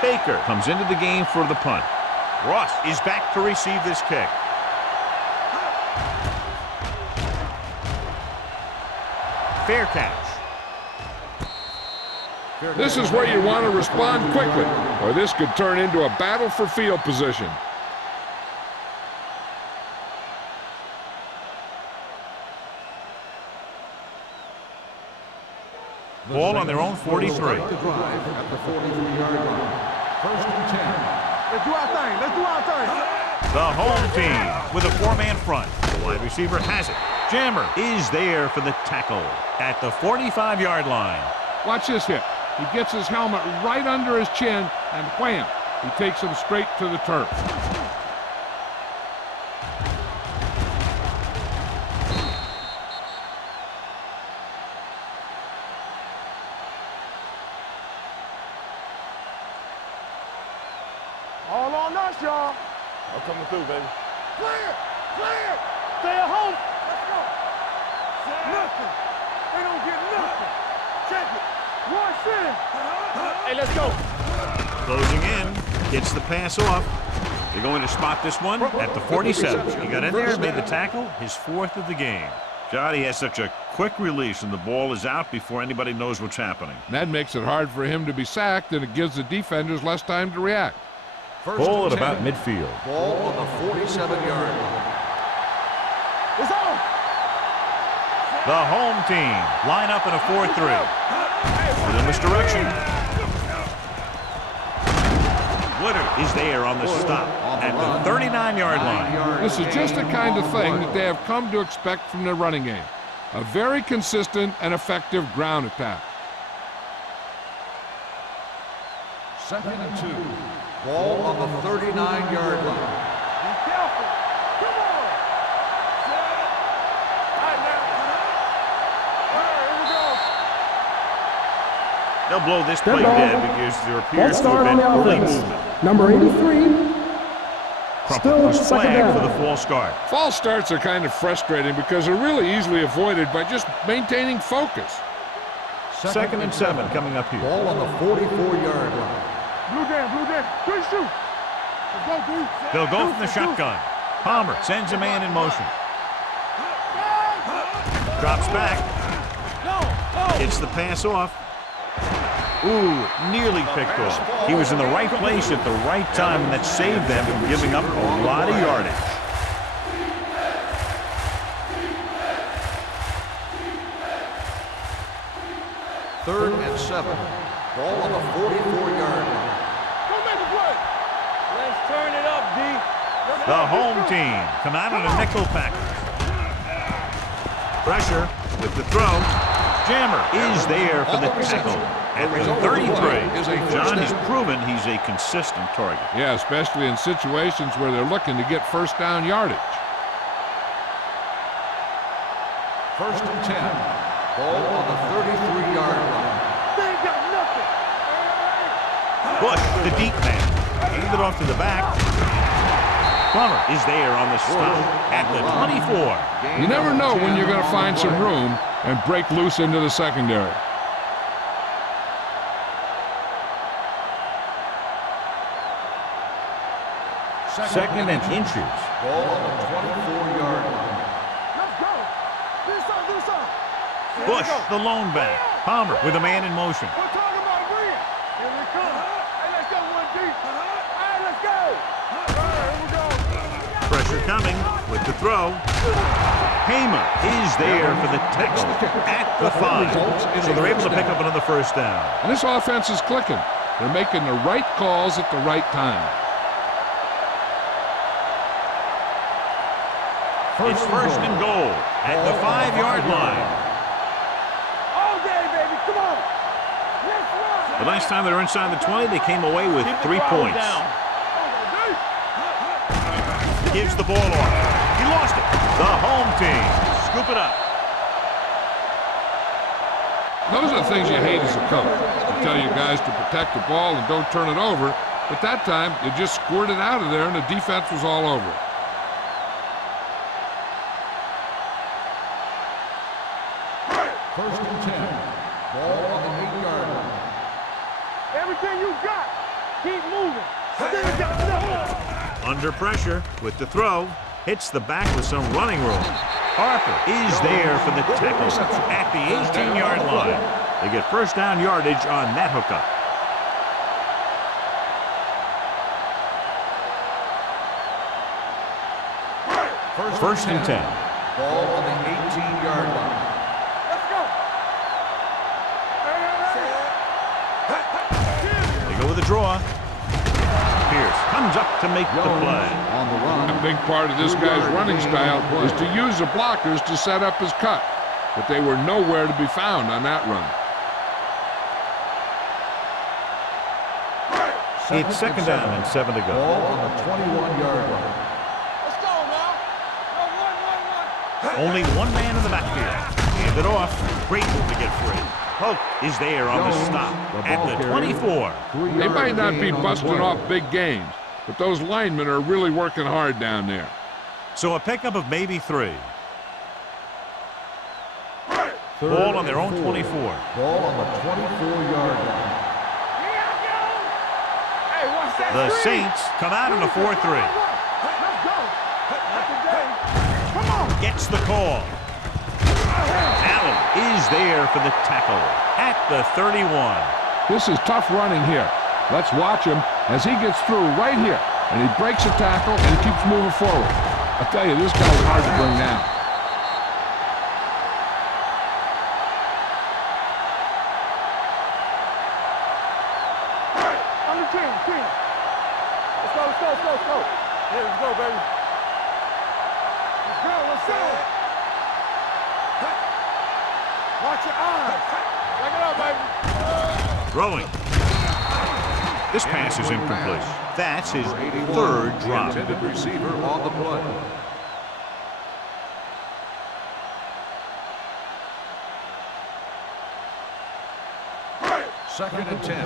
Baker comes into the game for the punt. Ross is back to receive this kick. Fair catch. This is where you want to respond quickly, or this could turn into a battle for field position. Ball on their own 43. The drive at the 43-yard line. First and 10. Let's do our thing. Let's do our thing. The home team with a 4-man front. The wide receiver has it. Jammer is there for the tackle at the 45-yard line. Watch this hit. He gets his helmet right under his chin, and wham, he takes him straight to the turf. All on us, y'all. I'm coming through, baby. Clear. Clear. Stay at home. Let's go. Nothing. They don't get nothing. Check it. Rush in. Hey, let's go. Closing in, gets the pass off. They're going to spot this one at the 47. He got in there, made the tackle, his 4th of the game. Jody has such a quick release, and the ball is out before anybody knows what's happening. That makes it hard for him to be sacked, and it gives the defenders less time to react. First Ball at and 10. about midfield. Ball on the 47-yard line. It's on. The home team line up in a 4-3. With a misdirection. Woodard is there on the stop at the 39-yard line. This is just the kind of thing that they have come to expect from their running game. A very consistent and effective ground attack. Second and 2. Ball on the 39-yard line. Be careful. Come on. All right, now. All right, here we go. They'll blow this play Good ball. dead because there appears Let's to start have on been the early offense. movement. Number 83. Crumpet Still was second flagged down. for the false start. False starts are kind of frustrating because they're really easily avoided by just maintaining focus. Second and 7 coming up here. Ball on the 44-yard line. Blue Dan. Good shoot. Let's go, dude. They'll go from the shotgun. Palmer sends a man in motion. Drops back. Gets the pass off. Ooh, nearly picked off. He was in the right place at the right time, and that saved them from giving up a lot of yardage. Third and 7. Ball on the 44-yard line. Go make a play. Let's turn it up, D. Let's The home team come out in a nickel package. Pressure with the throw. Jammer is there for the tackle at the 33. John, he's proven he's a consistent target. Yeah, especially in situations where they're looking to get first down yardage. First and 10. Ball on the 33-yard line. They ain't got nothing. Bush, the deep man, hand it off to the back. Plummer is there on the stop at the 24. You never know when you're going to find some room and break loose into the secondary. Second and inches. Ball on the 24-yard line. Let's go. Do something. Bush, the lone back. Palmer with a man in motion. We're talking about win. Here we come. Hey, let's go one deep. Hey, let's go. All right, here we go. Pressure coming with the throw. Hamer is there for the tackle at the 5. So they're able to pick up another first down. And this offense is clicking. They're making the right calls at the right time. It's first and goal at the 5-yard line. All day, baby. Come on. Let's run. The last time they were inside the 20, they came away with 3 points. Gives the ball off. He lost it. The home team scoop it up. Those are the things you hate as a coach. You tell your guys to protect the ball and don't turn it over. But that time, you just squirted out of there and the defense was all over it. First and 10. Ball on the 8-yard line. Everything you got, keep moving. They ain't got nothing. Under pressure with the throw. Hits the back with some running room. Harper is there for the tackle at the 18-yard line. They get first down yardage on that hookup. First and 10. Ball on the 18-yard line. Let's go. They go with a draw. Pierce comes up to make the play. On the run. A big part of this guy's running style is to use the blockers to set up his cut. But they were nowhere to be found on that run. It's second down and 7 to go. Ball on the 21-yard line. Let's go now. One. Only one man in the backfield. Hand it off. Grateful to get free. Polk is there on the stop at the 24. They might not be busting off big gains, but those linemen are really working hard down there. So a pickup of maybe 3. Ball on their own 24. Ball on the 24-yard line. Hey, watch that The screen. Saints come out in a 4-3. Let's go. Not today. Come on. Gets the call. Allen is there for the tackle at the 31. This is tough running here. Let's watch him as he gets through right here. And he breaks a tackle and he keeps moving forward. I tell you, this guy's hard to bring down. On the 10. Let's go. Yeah, let's go, baby. Let's go. Watch your eyes. Back it up, baby. Throwing. This pass is incomplete. That's his 3rd drop. Intended receiver on the play. Second and 10.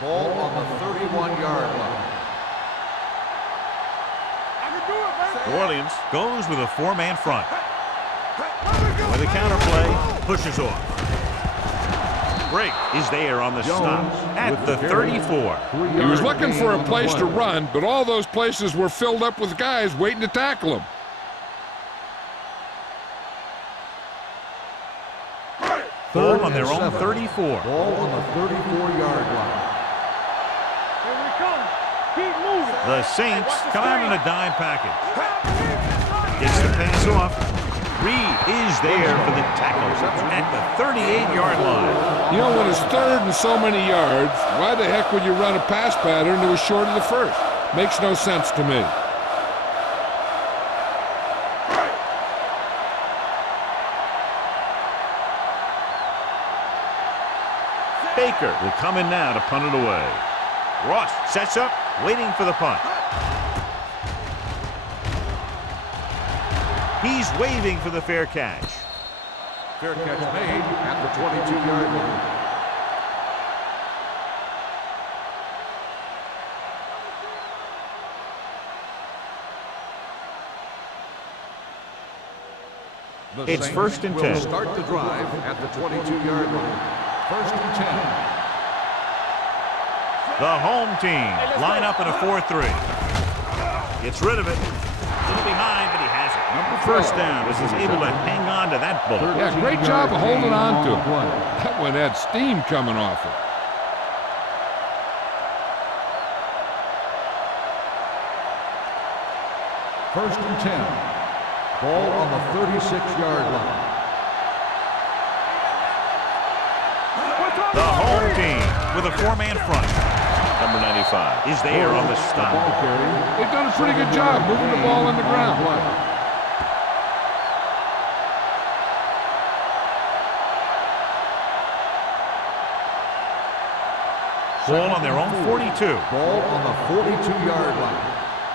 Ball on the 31-yard line. I can do it, baby. New Orleans goes with a 4-man front. With a counterplay, pushes off. Break is there on the stop at the 34. He was looking for a place to run, but all those places were filled up with guys waiting to tackle him. Ball on their own 34. Ball on the 34-yard line. Here we come. Keep moving. The Saints come out in a dime package. Gets the pass off. Reed is there for the tackle at the 38-yard line. You know, when it's 3rd and so many yards, why the heck would you run a pass pattern that was short of the first? Makes no sense to me. Baker will come in now to punt it away. Ross sets up, waiting for the punt. He's waving for the fair catch. Fair catch made at the 22-yard line. It's first and 10. Will start the drive at the 22-yard line. First and 10. The home team line up in a 4-3. Gets rid of it. A little behind, but he has it. First down as he's able to hang on to that bullet. Yeah, great job of holding on to it. That one had steam coming off it. First and 10. Ball on the 36-yard line. The home team with a 4-man front. Number 95 is there on the stop. They've done a pretty good job moving the ball on the ground. Ball on their own 42. Ball on the 42-yard line.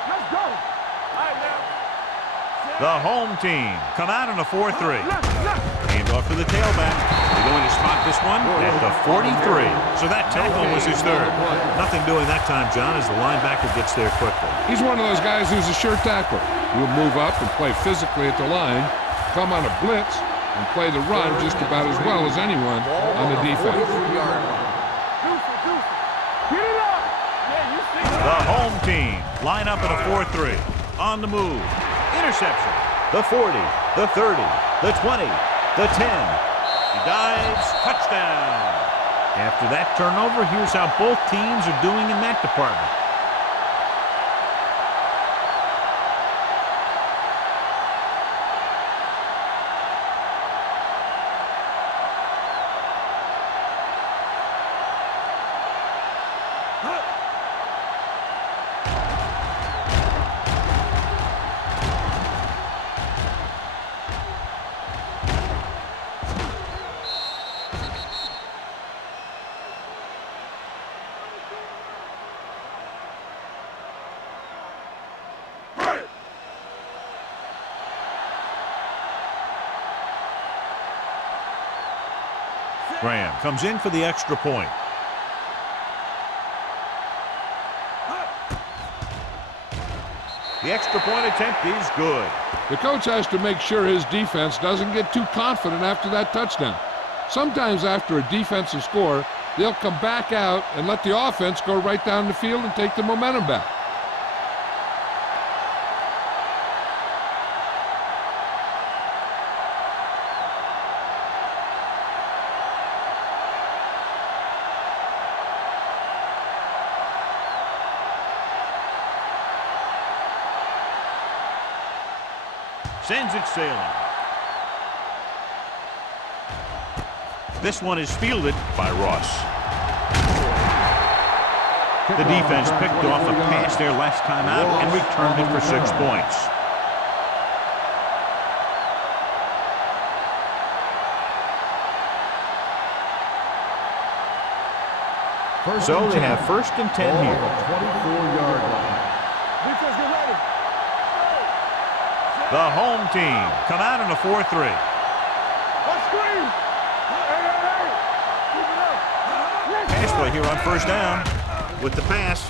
Let's go. All right, now. The home team come out in a 4-3. Hand off to the tailback. They're going to spot this one at the 43. So that tackle was his third. Nothing doing that time, John, as the linebacker gets there quickly. He's one of those guys who's a sure tackler. He'll move up and play physically at the line, come on a blitz, and play the run just about as well as anyone on the defense. Get it up. Yeah, you see it. The home team line up in a 4-3. On the move. Interception. The 40, the 30, the 20, the 10. He dives. Touchdown. After that turnover, here's how both teams are doing in that department. Graham comes in for the extra point. The extra point attempt is good. The coach has to make sure his defense doesn't get too confident after that touchdown. Sometimes after a defensive score, they'll come back out and let the offense go right down the field and take the momentum back. Sends it sailing. This one is fielded by Ross. The defense picked off a pass there last time out and returned it for 6 points. So they have first and 10 here. 24-yard line. Defense, get ready. The home team come out in a 4-3. Let's screen. Hey. Keep it up. Pass play here on first down with the pass.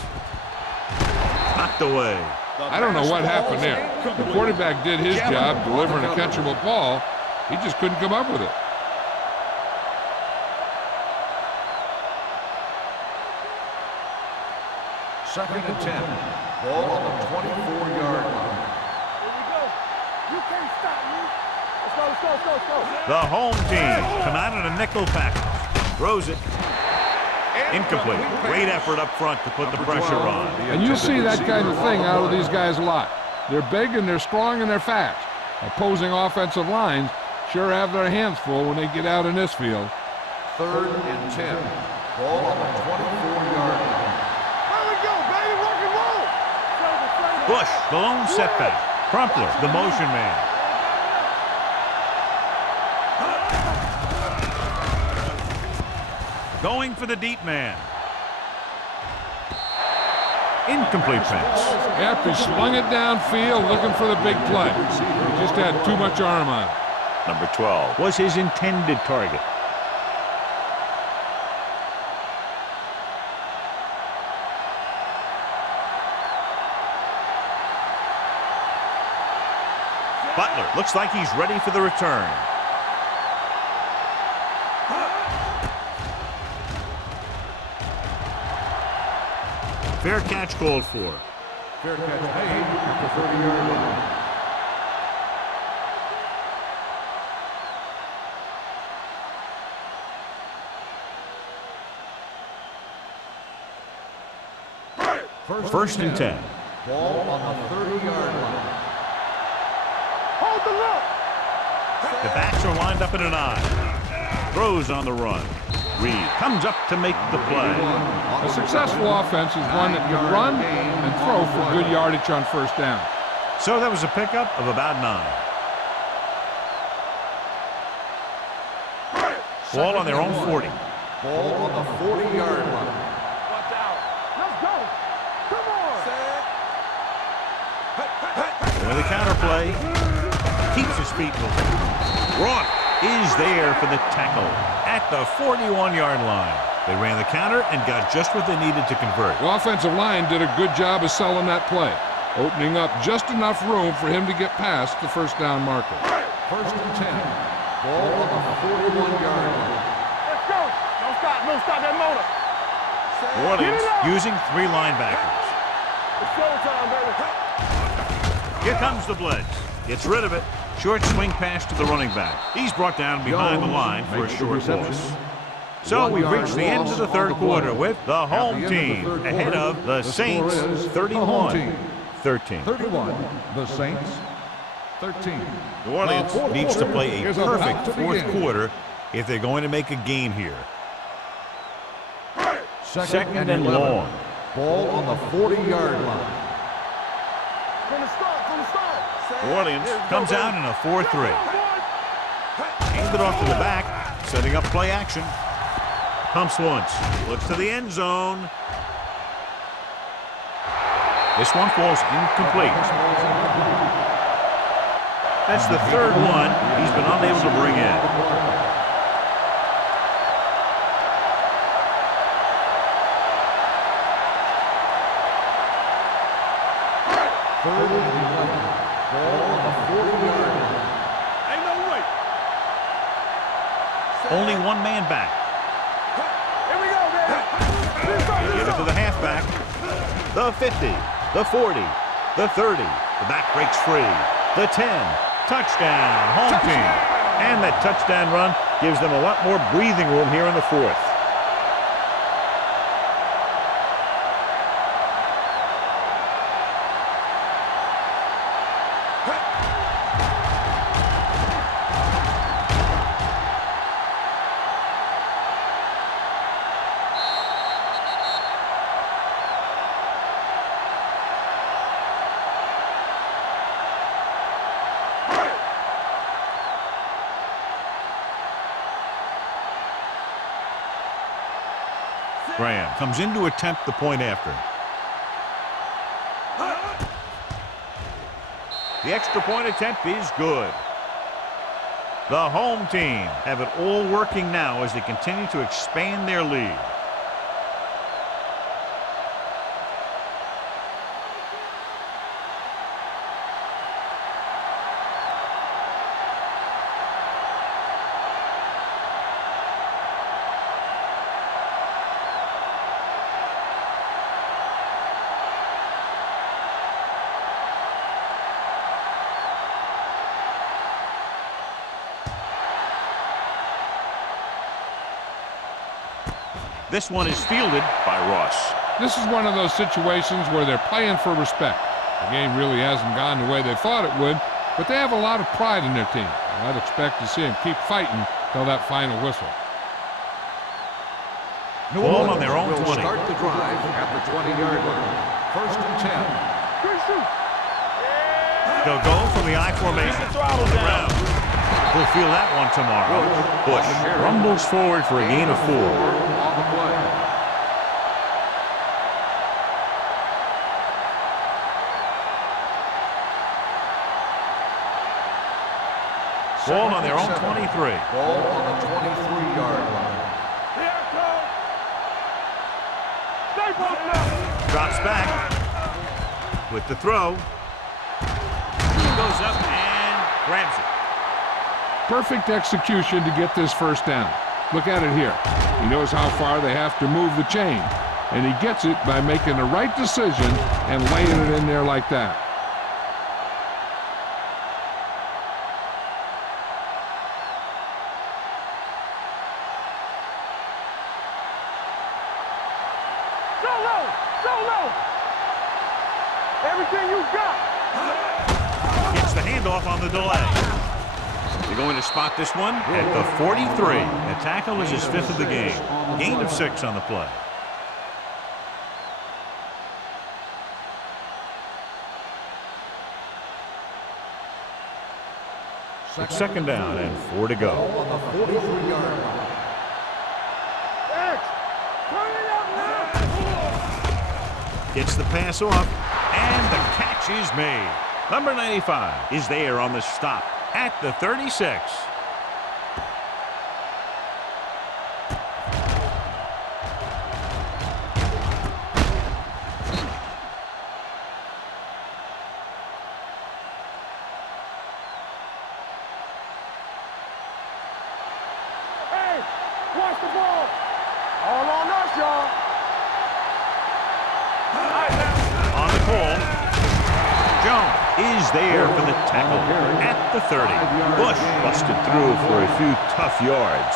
Knocked away. I don't know what happened there. The quarterback did his job delivering a catchable ball. He just couldn't come up with it. Second and 10. Ball on the 24-yard line. Here we go. You can't stop me. Let's go. The home team come out in a nickel package. Throws it. Incomplete. Great effort up front to put the pressure on. And you see that kind of thing out of these guys a lot. They're big and they're strong and they're fast. Opposing offensive lines sure have their hands full when they get out in this field. Third and 10. Ball on the 24-yard line. There we go, baby. Rock and roll. Bush, the lone setback. Crumpler, the motion man. Going for the deep man. Incomplete pass. Yep, he slung it downfield looking for the big play. He just had too much arm on it. Number 12 was his intended target. Butler looks like he's ready for the return. Fair catch called for. Fair catch made at the 30-yard line. First and 10. Ball on the 30-yard line. Hold the look. The backs are lined up in an I. Throws on the run. Reed comes up to make the play. A successful offense is one that can run and throw for good yardage on first down. So that was a pickup of about 9. Ball on their own 40. Ball on the 40-yard line. Watch out. Let's go. Come on. With the counter play. Keeps his feet moving. Roth is there for the tackle at the 41-yard line. They ran the counter and got just what they needed to convert. The offensive line did a good job of selling that play, opening up just enough room for him to get past the first down marker. First and 10. Ball on the 41-yard line. Let's go. Don't stop that motor. New Orleans using 3 linebackers. It's showtime, baby. Here comes the blitz. Gets rid of it. Short swing pass to the running back. He's brought down behind the line for a short loss. So we've reached the end of the third quarter with the home team ahead of the Saints 31-13. 31, the Saints, 13. New Orleans needs to play a perfect fourth quarter if they're going to make a game here. Second and 11. long. Ball on the 40-yard line. From the start. New Orleans comes out in a 4-3. Hands it off to the back, setting up play action. Pumps once, looks to the end zone. This one falls incomplete. That's the third one he's been unable to bring in. Third and 11. Ball on the 40-yard line. Ain't no way. Only one man back. Here we go, baby. Give it to the halfback. The 50, the 40, the 30. The back breaks free. The 10. Touchdown, home team. And that touchdown run gives them a lot more breathing room here in the fourth. Graham comes in to attempt the point after. The extra point attempt is good. The home team have it all working now as they continue to expand their lead. This one is fielded by Ross. This is one of those situations where they're playing for respect. The game really hasn't gone the way they thought it would, but they have a lot of pride in their team. I'd expect to see them keep fighting till that final whistle. New Ball Orleans on their own will 20. start the drive at the 20-yard line. First and 10. Good shoot. They'll go from the I formation. Throttle down. He'll feel that one tomorrow. Bush rumbles forward for a gain of 4. On the play. Ball on their own 23. Ball on the 23-yard line. Here it comes. Stay back now. Drops back with the throw. He goes up and grabs it. Perfect execution to get this first down. Look at it here. He knows how far they have to move the chain, and he gets it by making the right decision and laying it in there like that. So low. Everything you got. Gets the handoff on the delay. They're going to spot this one at the 43. The tackle is his 5th of the game. Gain of 6 on the play. It's 2nd down and 4 to go. On the 43-yard line. X, turn it up now. Gets the pass off, and the catch is made. Number 95 is there on the stop at the 36. Hey, watch the ball. All on us, y'all. On the call, Jones is there for the tackle at the 30. Bush busted through for a few tough yards.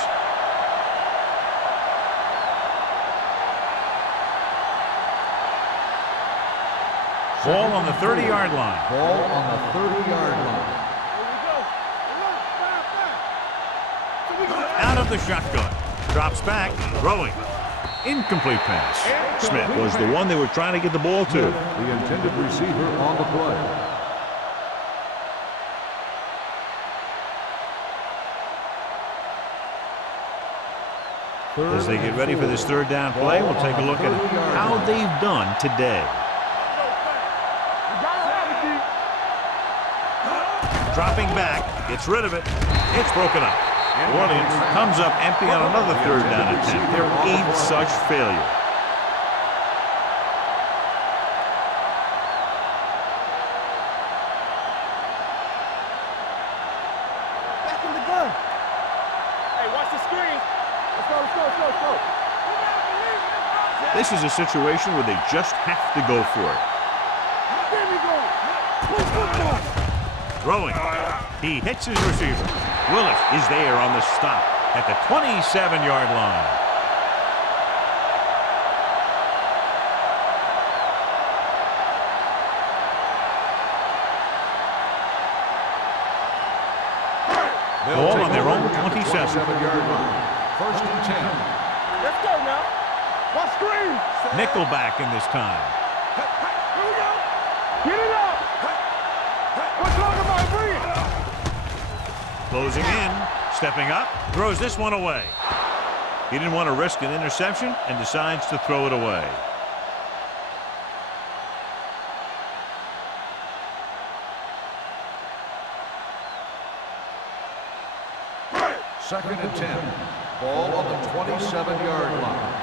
Ball on the 30-yard line. Ball on the 30-yard line. Out of the shotgun. Drops back, throwing. Incomplete pass. Smith was the one they were trying to get the ball to. The intended receiver on the play. As they get ready for this 3rd down play, we'll take a look at how they've done today. Dropping back, gets rid of it. It's broken up. Orleans comes up empty on another 3rd down attempt. Their 8th such failure. Back in the gun. Hey, watch the screen. Let's go. This is a situation where they just have to go for it. There we go. Play football. Throwing. He hits his receiver. Willis is there on the stop at the 27-yard line. Ball on their own 27. 27-yard line. 1st and 10. Let's go now. Watch screen. Nickelback in this time. Here we go. Get it up. What's wrong with my bring it? Closing in, stepping up, throws this one away. He didn't want to risk an interception and decides to throw it away. Second and 10. Ball on the 27-yard line.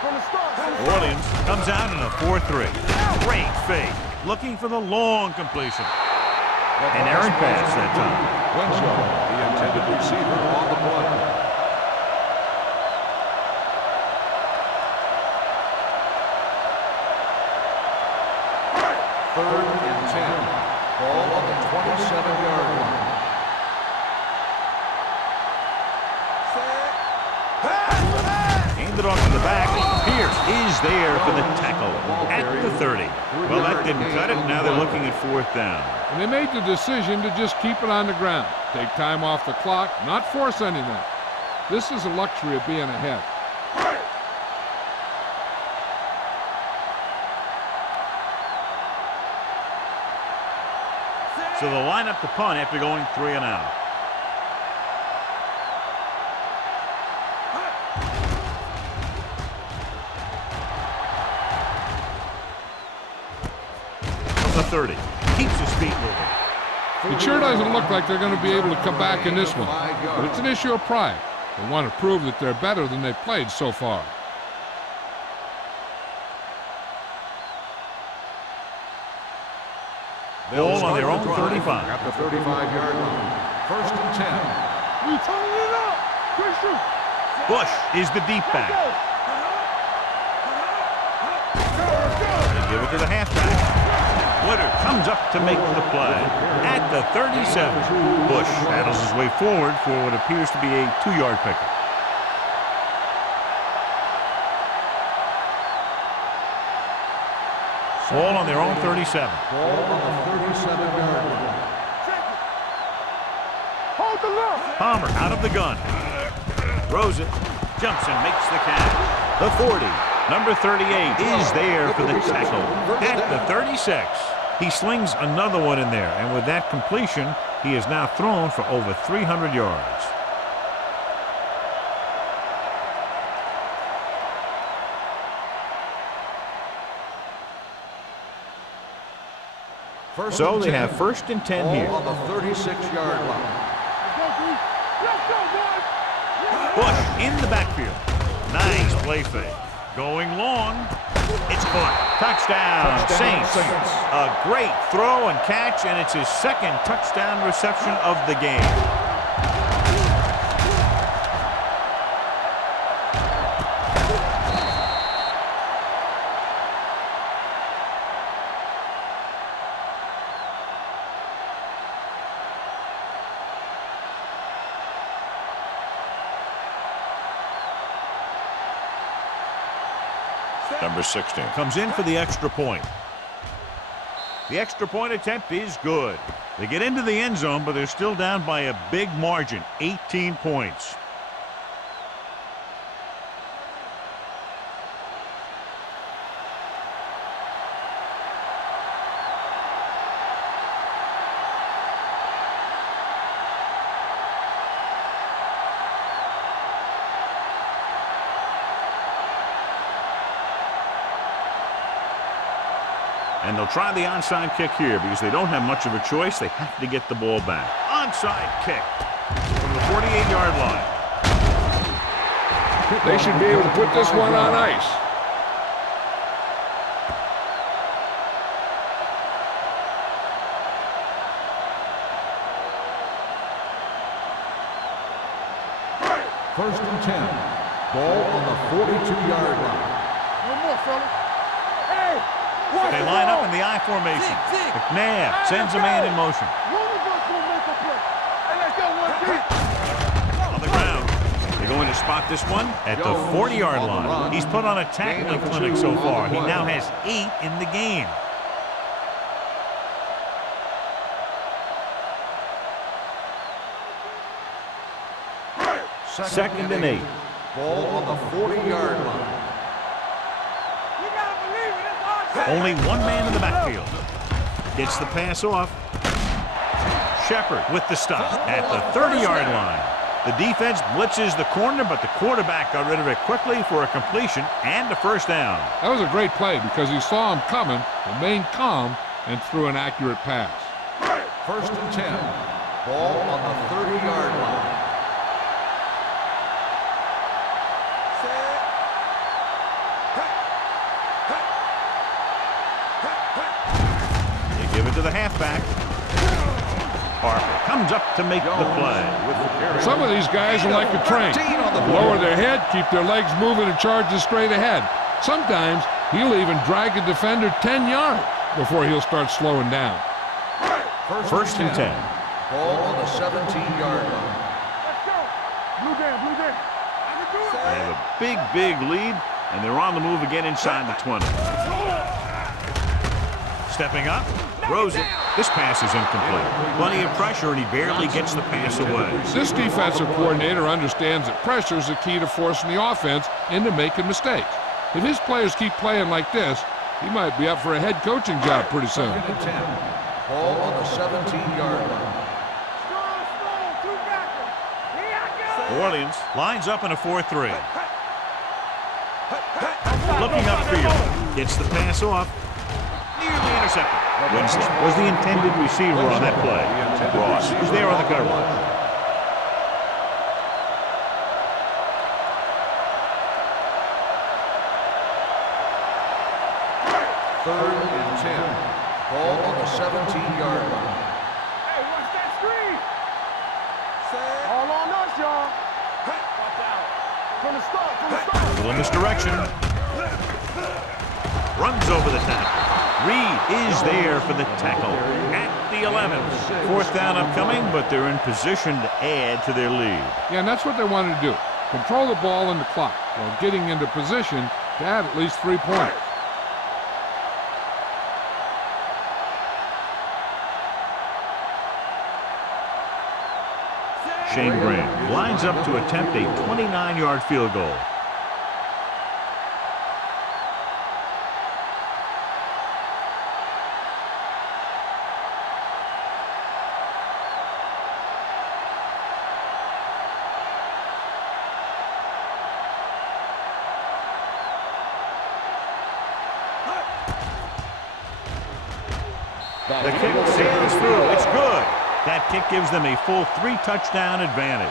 From the start. Orleans comes out in a 4-3. Great fake, looking for the long completion. An errant pass that time. Winslow, the intended receiver on the play. Third and 10. Ball on the 27-yard line. Handed off to the back. Pierce is there for the tackle at the 30. Well, that didn't cut it. Now they're looking at 4th down. And they made the decision to just keep it on the ground. Take time off the clock, not force anything. This is a luxury of being ahead. So they'll line up the punt after going 3 and out. The 30. Keeps his feet moving. It sure doesn't look like they're going to be able to come back in this one. But it's an issue of pride. They want to prove that they're better than they've played so far. Ball on their own 35. At the 35-yard line. First and 10. We turning it up. Good shoot. Bush is the deep back. They give it to the halfback. Woodard comes up to make the play at the 37. Bush battles his way forward for what appears to be a 2-yard pickup. Ball on their own 37. Ball on the 37-yard line. Hold the look. Palmer out of the gun. Throws it. Jumps and makes the catch. The 40. Number 38 is there for the tackle at the 36. He slings another one in there, and with that completion, he has now thrown for over 300 yards. So they have first and 10 here. Ball on the 36-yard line. Let's go, boys. Bush in the backfield. Nice play fake. Going long. It's caught. Touchdown, Saints. A great throw and catch, and it's his second touchdown reception of the game. Number 16 comes in for the extra point. The extra point attempt is good. They get into the end zone, but they're still down by a big margin, 18 points. And they'll try the onside kick here because they don't have much of a choice. They have to get the ball back. Onside kick from the 48-yard line. They should be able to put this one on ice. First and 10. Ball on the 42-yard line. No more, fella. Hey! They line up in the I formation. McNabb sends a man in motion. One of us will make a play. Hey, let's go, one deep. On the ground. They're going to spot this one at the 40-yard line. He's put on a tackling clinic so far. He now has 8 in the game. Second and 8. Ball on the 40-yard line. You gotta believe it. It's hard. Only one man in the backfield. Gets the pass off. Shepard with the stop at the 30-yard line. The defense blitzes the corner, but the quarterback got rid of it quickly for a completion and a first down. That was a great play because he saw him coming, remained calm, and threw an accurate pass. First and 10. Ball on the 30-yard line. They give it to the halfback. Harper comes up to make the play. Some of these guys are like a train. Lower their head, keep their legs moving, and charge it straight ahead. Sometimes he'll even drag a defender 10 yards before he'll start slowing down. First and 10. Ball on the 17-yard line. Let's go. Blue down, blue down. I can do it. They have a big, big lead, and they're on the move again inside the 20. Stepping up, throws it. This pass is incomplete. Plenty of pressure, and he barely gets the pass away. This defensive coordinator understands that pressure is the key to forcing the offense into making mistakes. If his players keep playing like this, he might be up for a head coaching job pretty soon. Second and 10. Ball on the 17-yard line. New Orleans lines up in a 4-3. Looking upfield. Gets the pass off. Nearly intercepted. Winston was the intended receiver on that play. Ross was there on the coverage. Third and 10. Ball on the 17-yard line. Hey, watch that screen. All on us, y'all. Watch out. From the start. A little misdirection. Runs over the tackle. Reed is there for the tackle at the 11. Fourth down upcoming, but they're in position to add to their lead. Yeah, and that's what they wanted to do. Control the ball and the clock while getting into position to add at least 3 points. Shane Graham lines up to attempt a 29-yard field goal. The kick sails through. It's good. That kick gives them a full 3-touchdown advantage.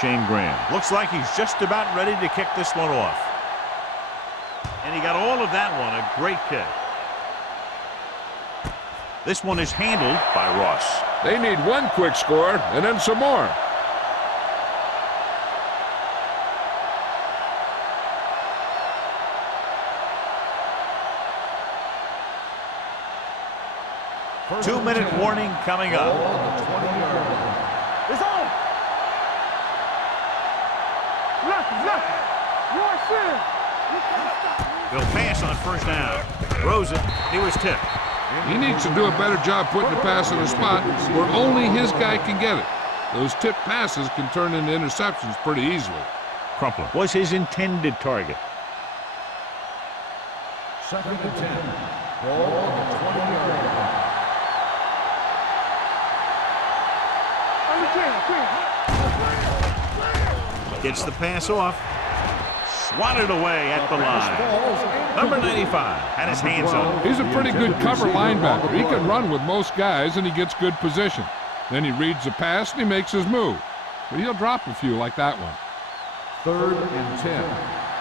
Shane Graham looks like he's just about ready to kick this one off. And he got all of that one, a great kick. This one is handled by Ross. They need one quick score and then some more. Two-minute warning coming up. It's on. Left. Ross in. They'll pass on first down. Throws it. He was tipped. He needs to do a better job putting the pass in a spot where only his guy can get it. Those tipped passes can turn into interceptions pretty easily. Crumpler was his intended target. Second and 10. Ball on the 20-yard line. Gets the pass off. Swatted away at the line. Number 95 had his hands on. He's a pretty good cover linebacker. He can run with most guys, and he gets good position. Then he reads the pass, and he makes his move. But he'll drop a few like that one. Third and 10.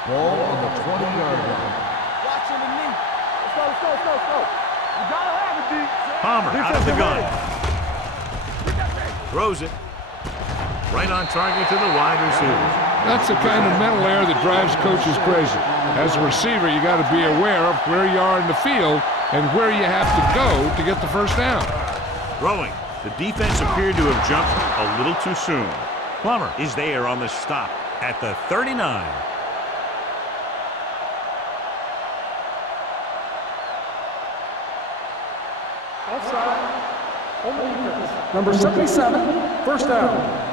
Ball on the 20-yard line. Watch underneath. Let's go. You gotta have it, D. Palmer out of the gun. Throws it. Right on target to the wide receiver. That's the kind of mental error that drives coaches crazy. As a receiver, you got to be aware of where you are in the field and where you have to go to get the first down. Throwing. The defense appeared to have jumped a little too soon. Plummer is there on the stop at the 39. Offside. On the defense. Number 77, first down.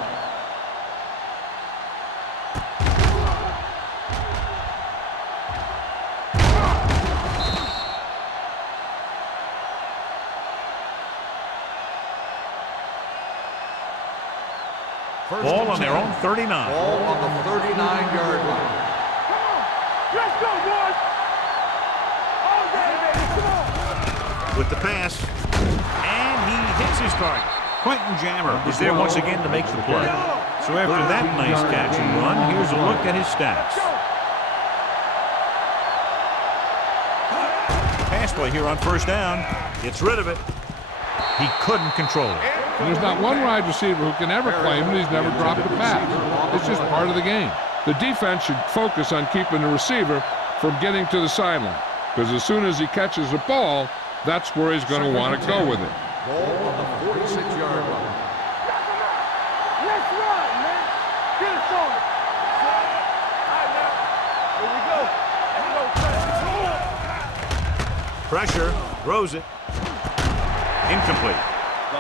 Ball on their own 39. Ball on the 39-yard line. Come on. Let's go, boys. All day, baby. Come on. With the pass. And he hits his target. Quentin Jammer is there once again to make the play. So after that nice catch and run, here's a look at his stats. Pass play here on first down. Gets rid of it. He couldn't control it. And there's not one wide receiver who can ever claim that he's never dropped a pass. It's just part of the game. The defense should focus on keeping the receiver from getting to the sideline, because as soon as he catches the ball, that's where he's going to want to go with it. Ball on the 46-yard line. Let's run, man. Get it on. All right, now. Here we go. Let's go, Pressure, throws it. Incomplete.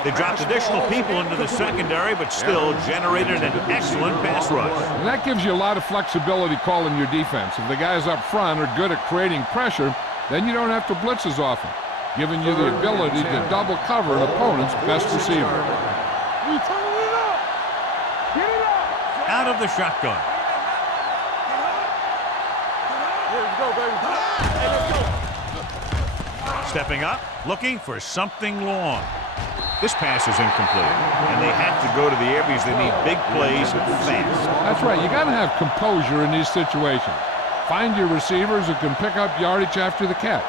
They dropped additional people into the secondary, but still generated an excellent pass rush. And that gives you a lot of flexibility calling your defense. If the guys up front are good at creating pressure, then you don't have to blitz as often, giving you the ability to double cover an opponent's best receiver. We turning it up. Get it up. Out of the shotgun. Yeah, let's go, baby. Hey, let's go. Stepping up, looking for something long. This pass is incomplete, and they have to go to the air because they need big plays fast. That's right. You got to have composure in these situations. Find your receivers who can pick up yardage after the catch.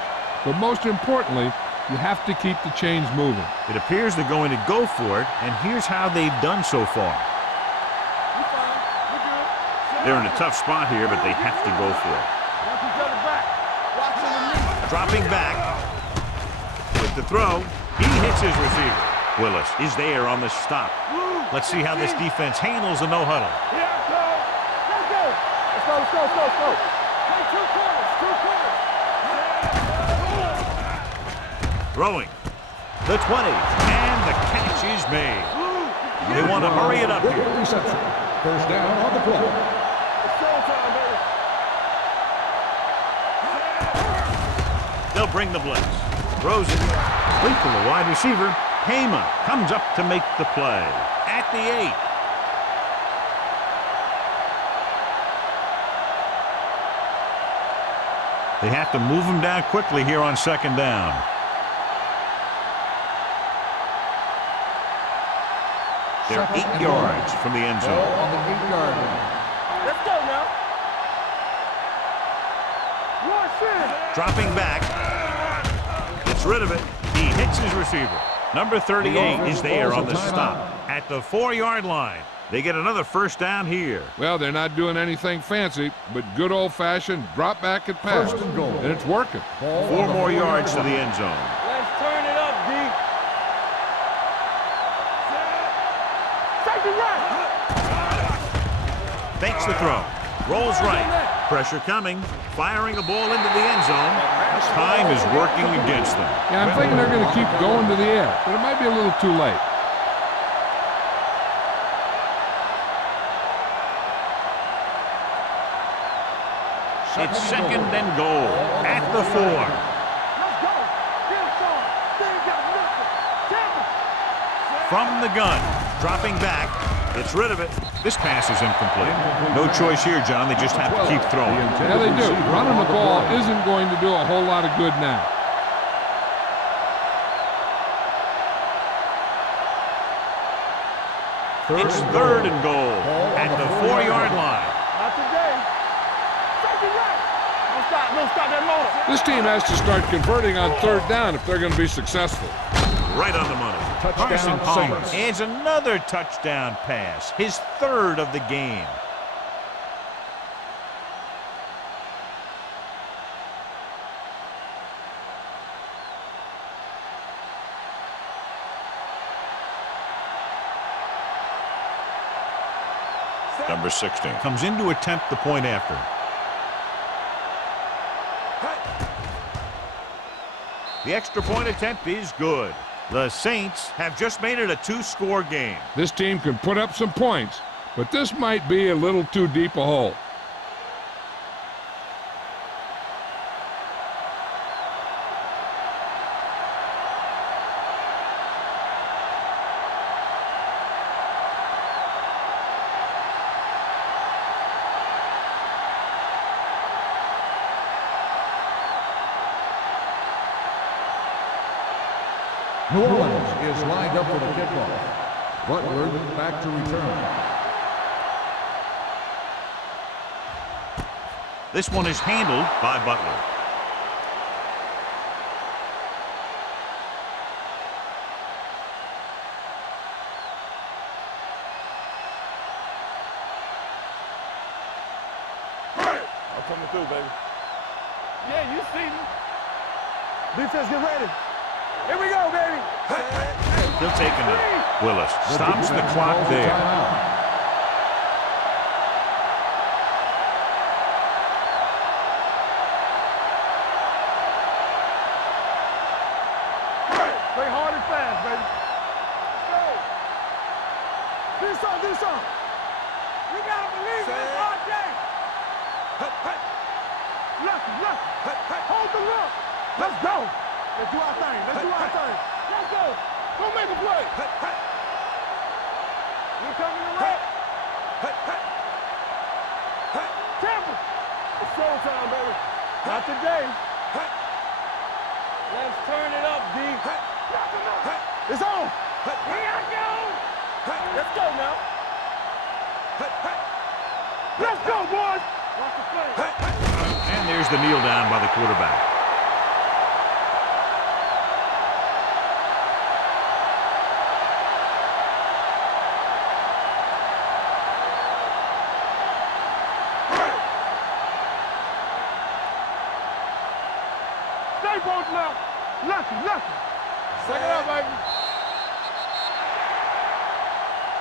But most importantly, you have to keep the chains moving. It appears they're going to go for it, and here's how they've done so far. They're in a tough spot here, but they have to go for it. Watch each other back. Watch them and Dropping back with the throw. He hits his receiver. Willis is there on the stop. Let's see how this defense handles the no-huddle. Here I go. Let's go. Let's go, let's go, let's go, let's go. Play two corners, Throwing. The 20. And the catch is made. They want to hurry it up Great here. reception. First down on the play. It's showtime, baby. They'll bring the blitz. Throws it. Complete to the wide receiver. Hema comes up to make the play. At the 8. They have to move him down quickly here on second down. They're 8 yards from the end Ball zone. on the 8-yard line. Let's go now. Rush in. Dropping back. Gets rid of it. He hits his receiver. Number 38 is there on the stop. At the 4-yard line. They get another first down here. Well, they're not doing anything fancy, but good old-fashioned drop back and pass. First and goal. And it's working. Ball 4 on the more 4-yard yards to the line. end zone. Let's turn it up, D. Safety right. Fakes the throw. Rolls right. Pressure coming. Firing a ball into the end zone. Time is working against them. Yeah, I'm thinking they're going to keep going to the air, but it might be a little too late. It's second and goal at the 4. Let's go. Get him, Sean. They ain't got nothing. Tap him. From the gun. Dropping back. Gets rid of it. This pass is incomplete. No choice here, John. They just have to keep throwing. Yeah, they do. Running the ball isn't going to do a whole lot of good now. It's third and goal at the 4-yard line. Not today. Safety right. Don't stop that motor. This team has to start converting on third down if they're going to be successful. Right on the money. Touchdown, Carson Palmer Saints. adds another touchdown pass. His third of the game. Number 16 comes in to attempt the point after. The extra point attempt is good. The Saints have just made it a 2-score game. This team can put up some points, but this might be a little too deep a hole. New Orleans is lined up for the kickoff. Butler back to return. This one is handled by Butler. I'm coming through, baby. Yeah, you see me. Defense, get ready. Here we go, baby. He'll take a knee. Willis stops the clock there. Timeout. Play hard and fast, baby. Go. Do something, do something. You gotta believe in this hard game. Lucky. Hold the look. Let's go. Let's do our thing. Let's go. Go make a play. You coming to right? Temple. It's showtime, baby. Not today. Let's turn it up, D. It's on. Here I go. Let's go now. Let's go, boys. Watch the play. And there's the kneel down by the quarterback. Stay both left. Lucky. Second up, baby.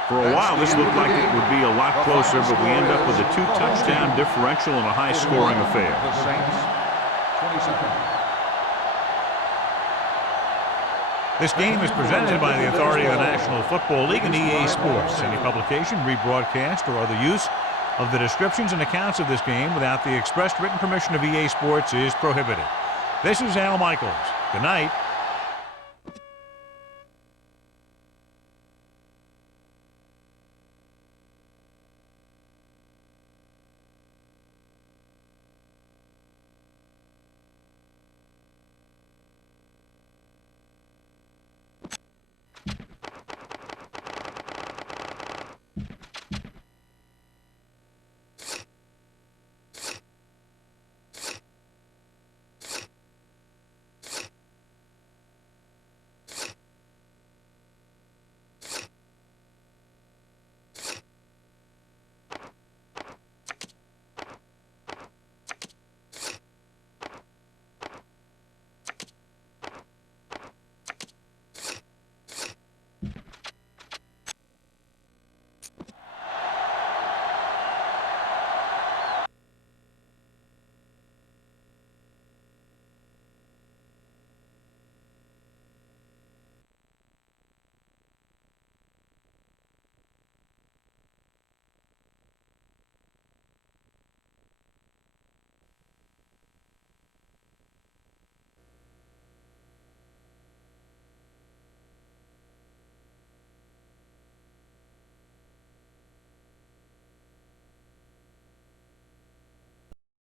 For a while, this looked like it would be a lot closer, but we end up with a 2-touchdown differential in a high-scoring affair. The Saints, 27. This game is presented by the authority of the National Football League and EA Sports. Any publication, rebroadcast, or other use of the descriptions and accounts of this game without the expressed written permission of EA Sports is prohibited. This is Al Michaels. Good night.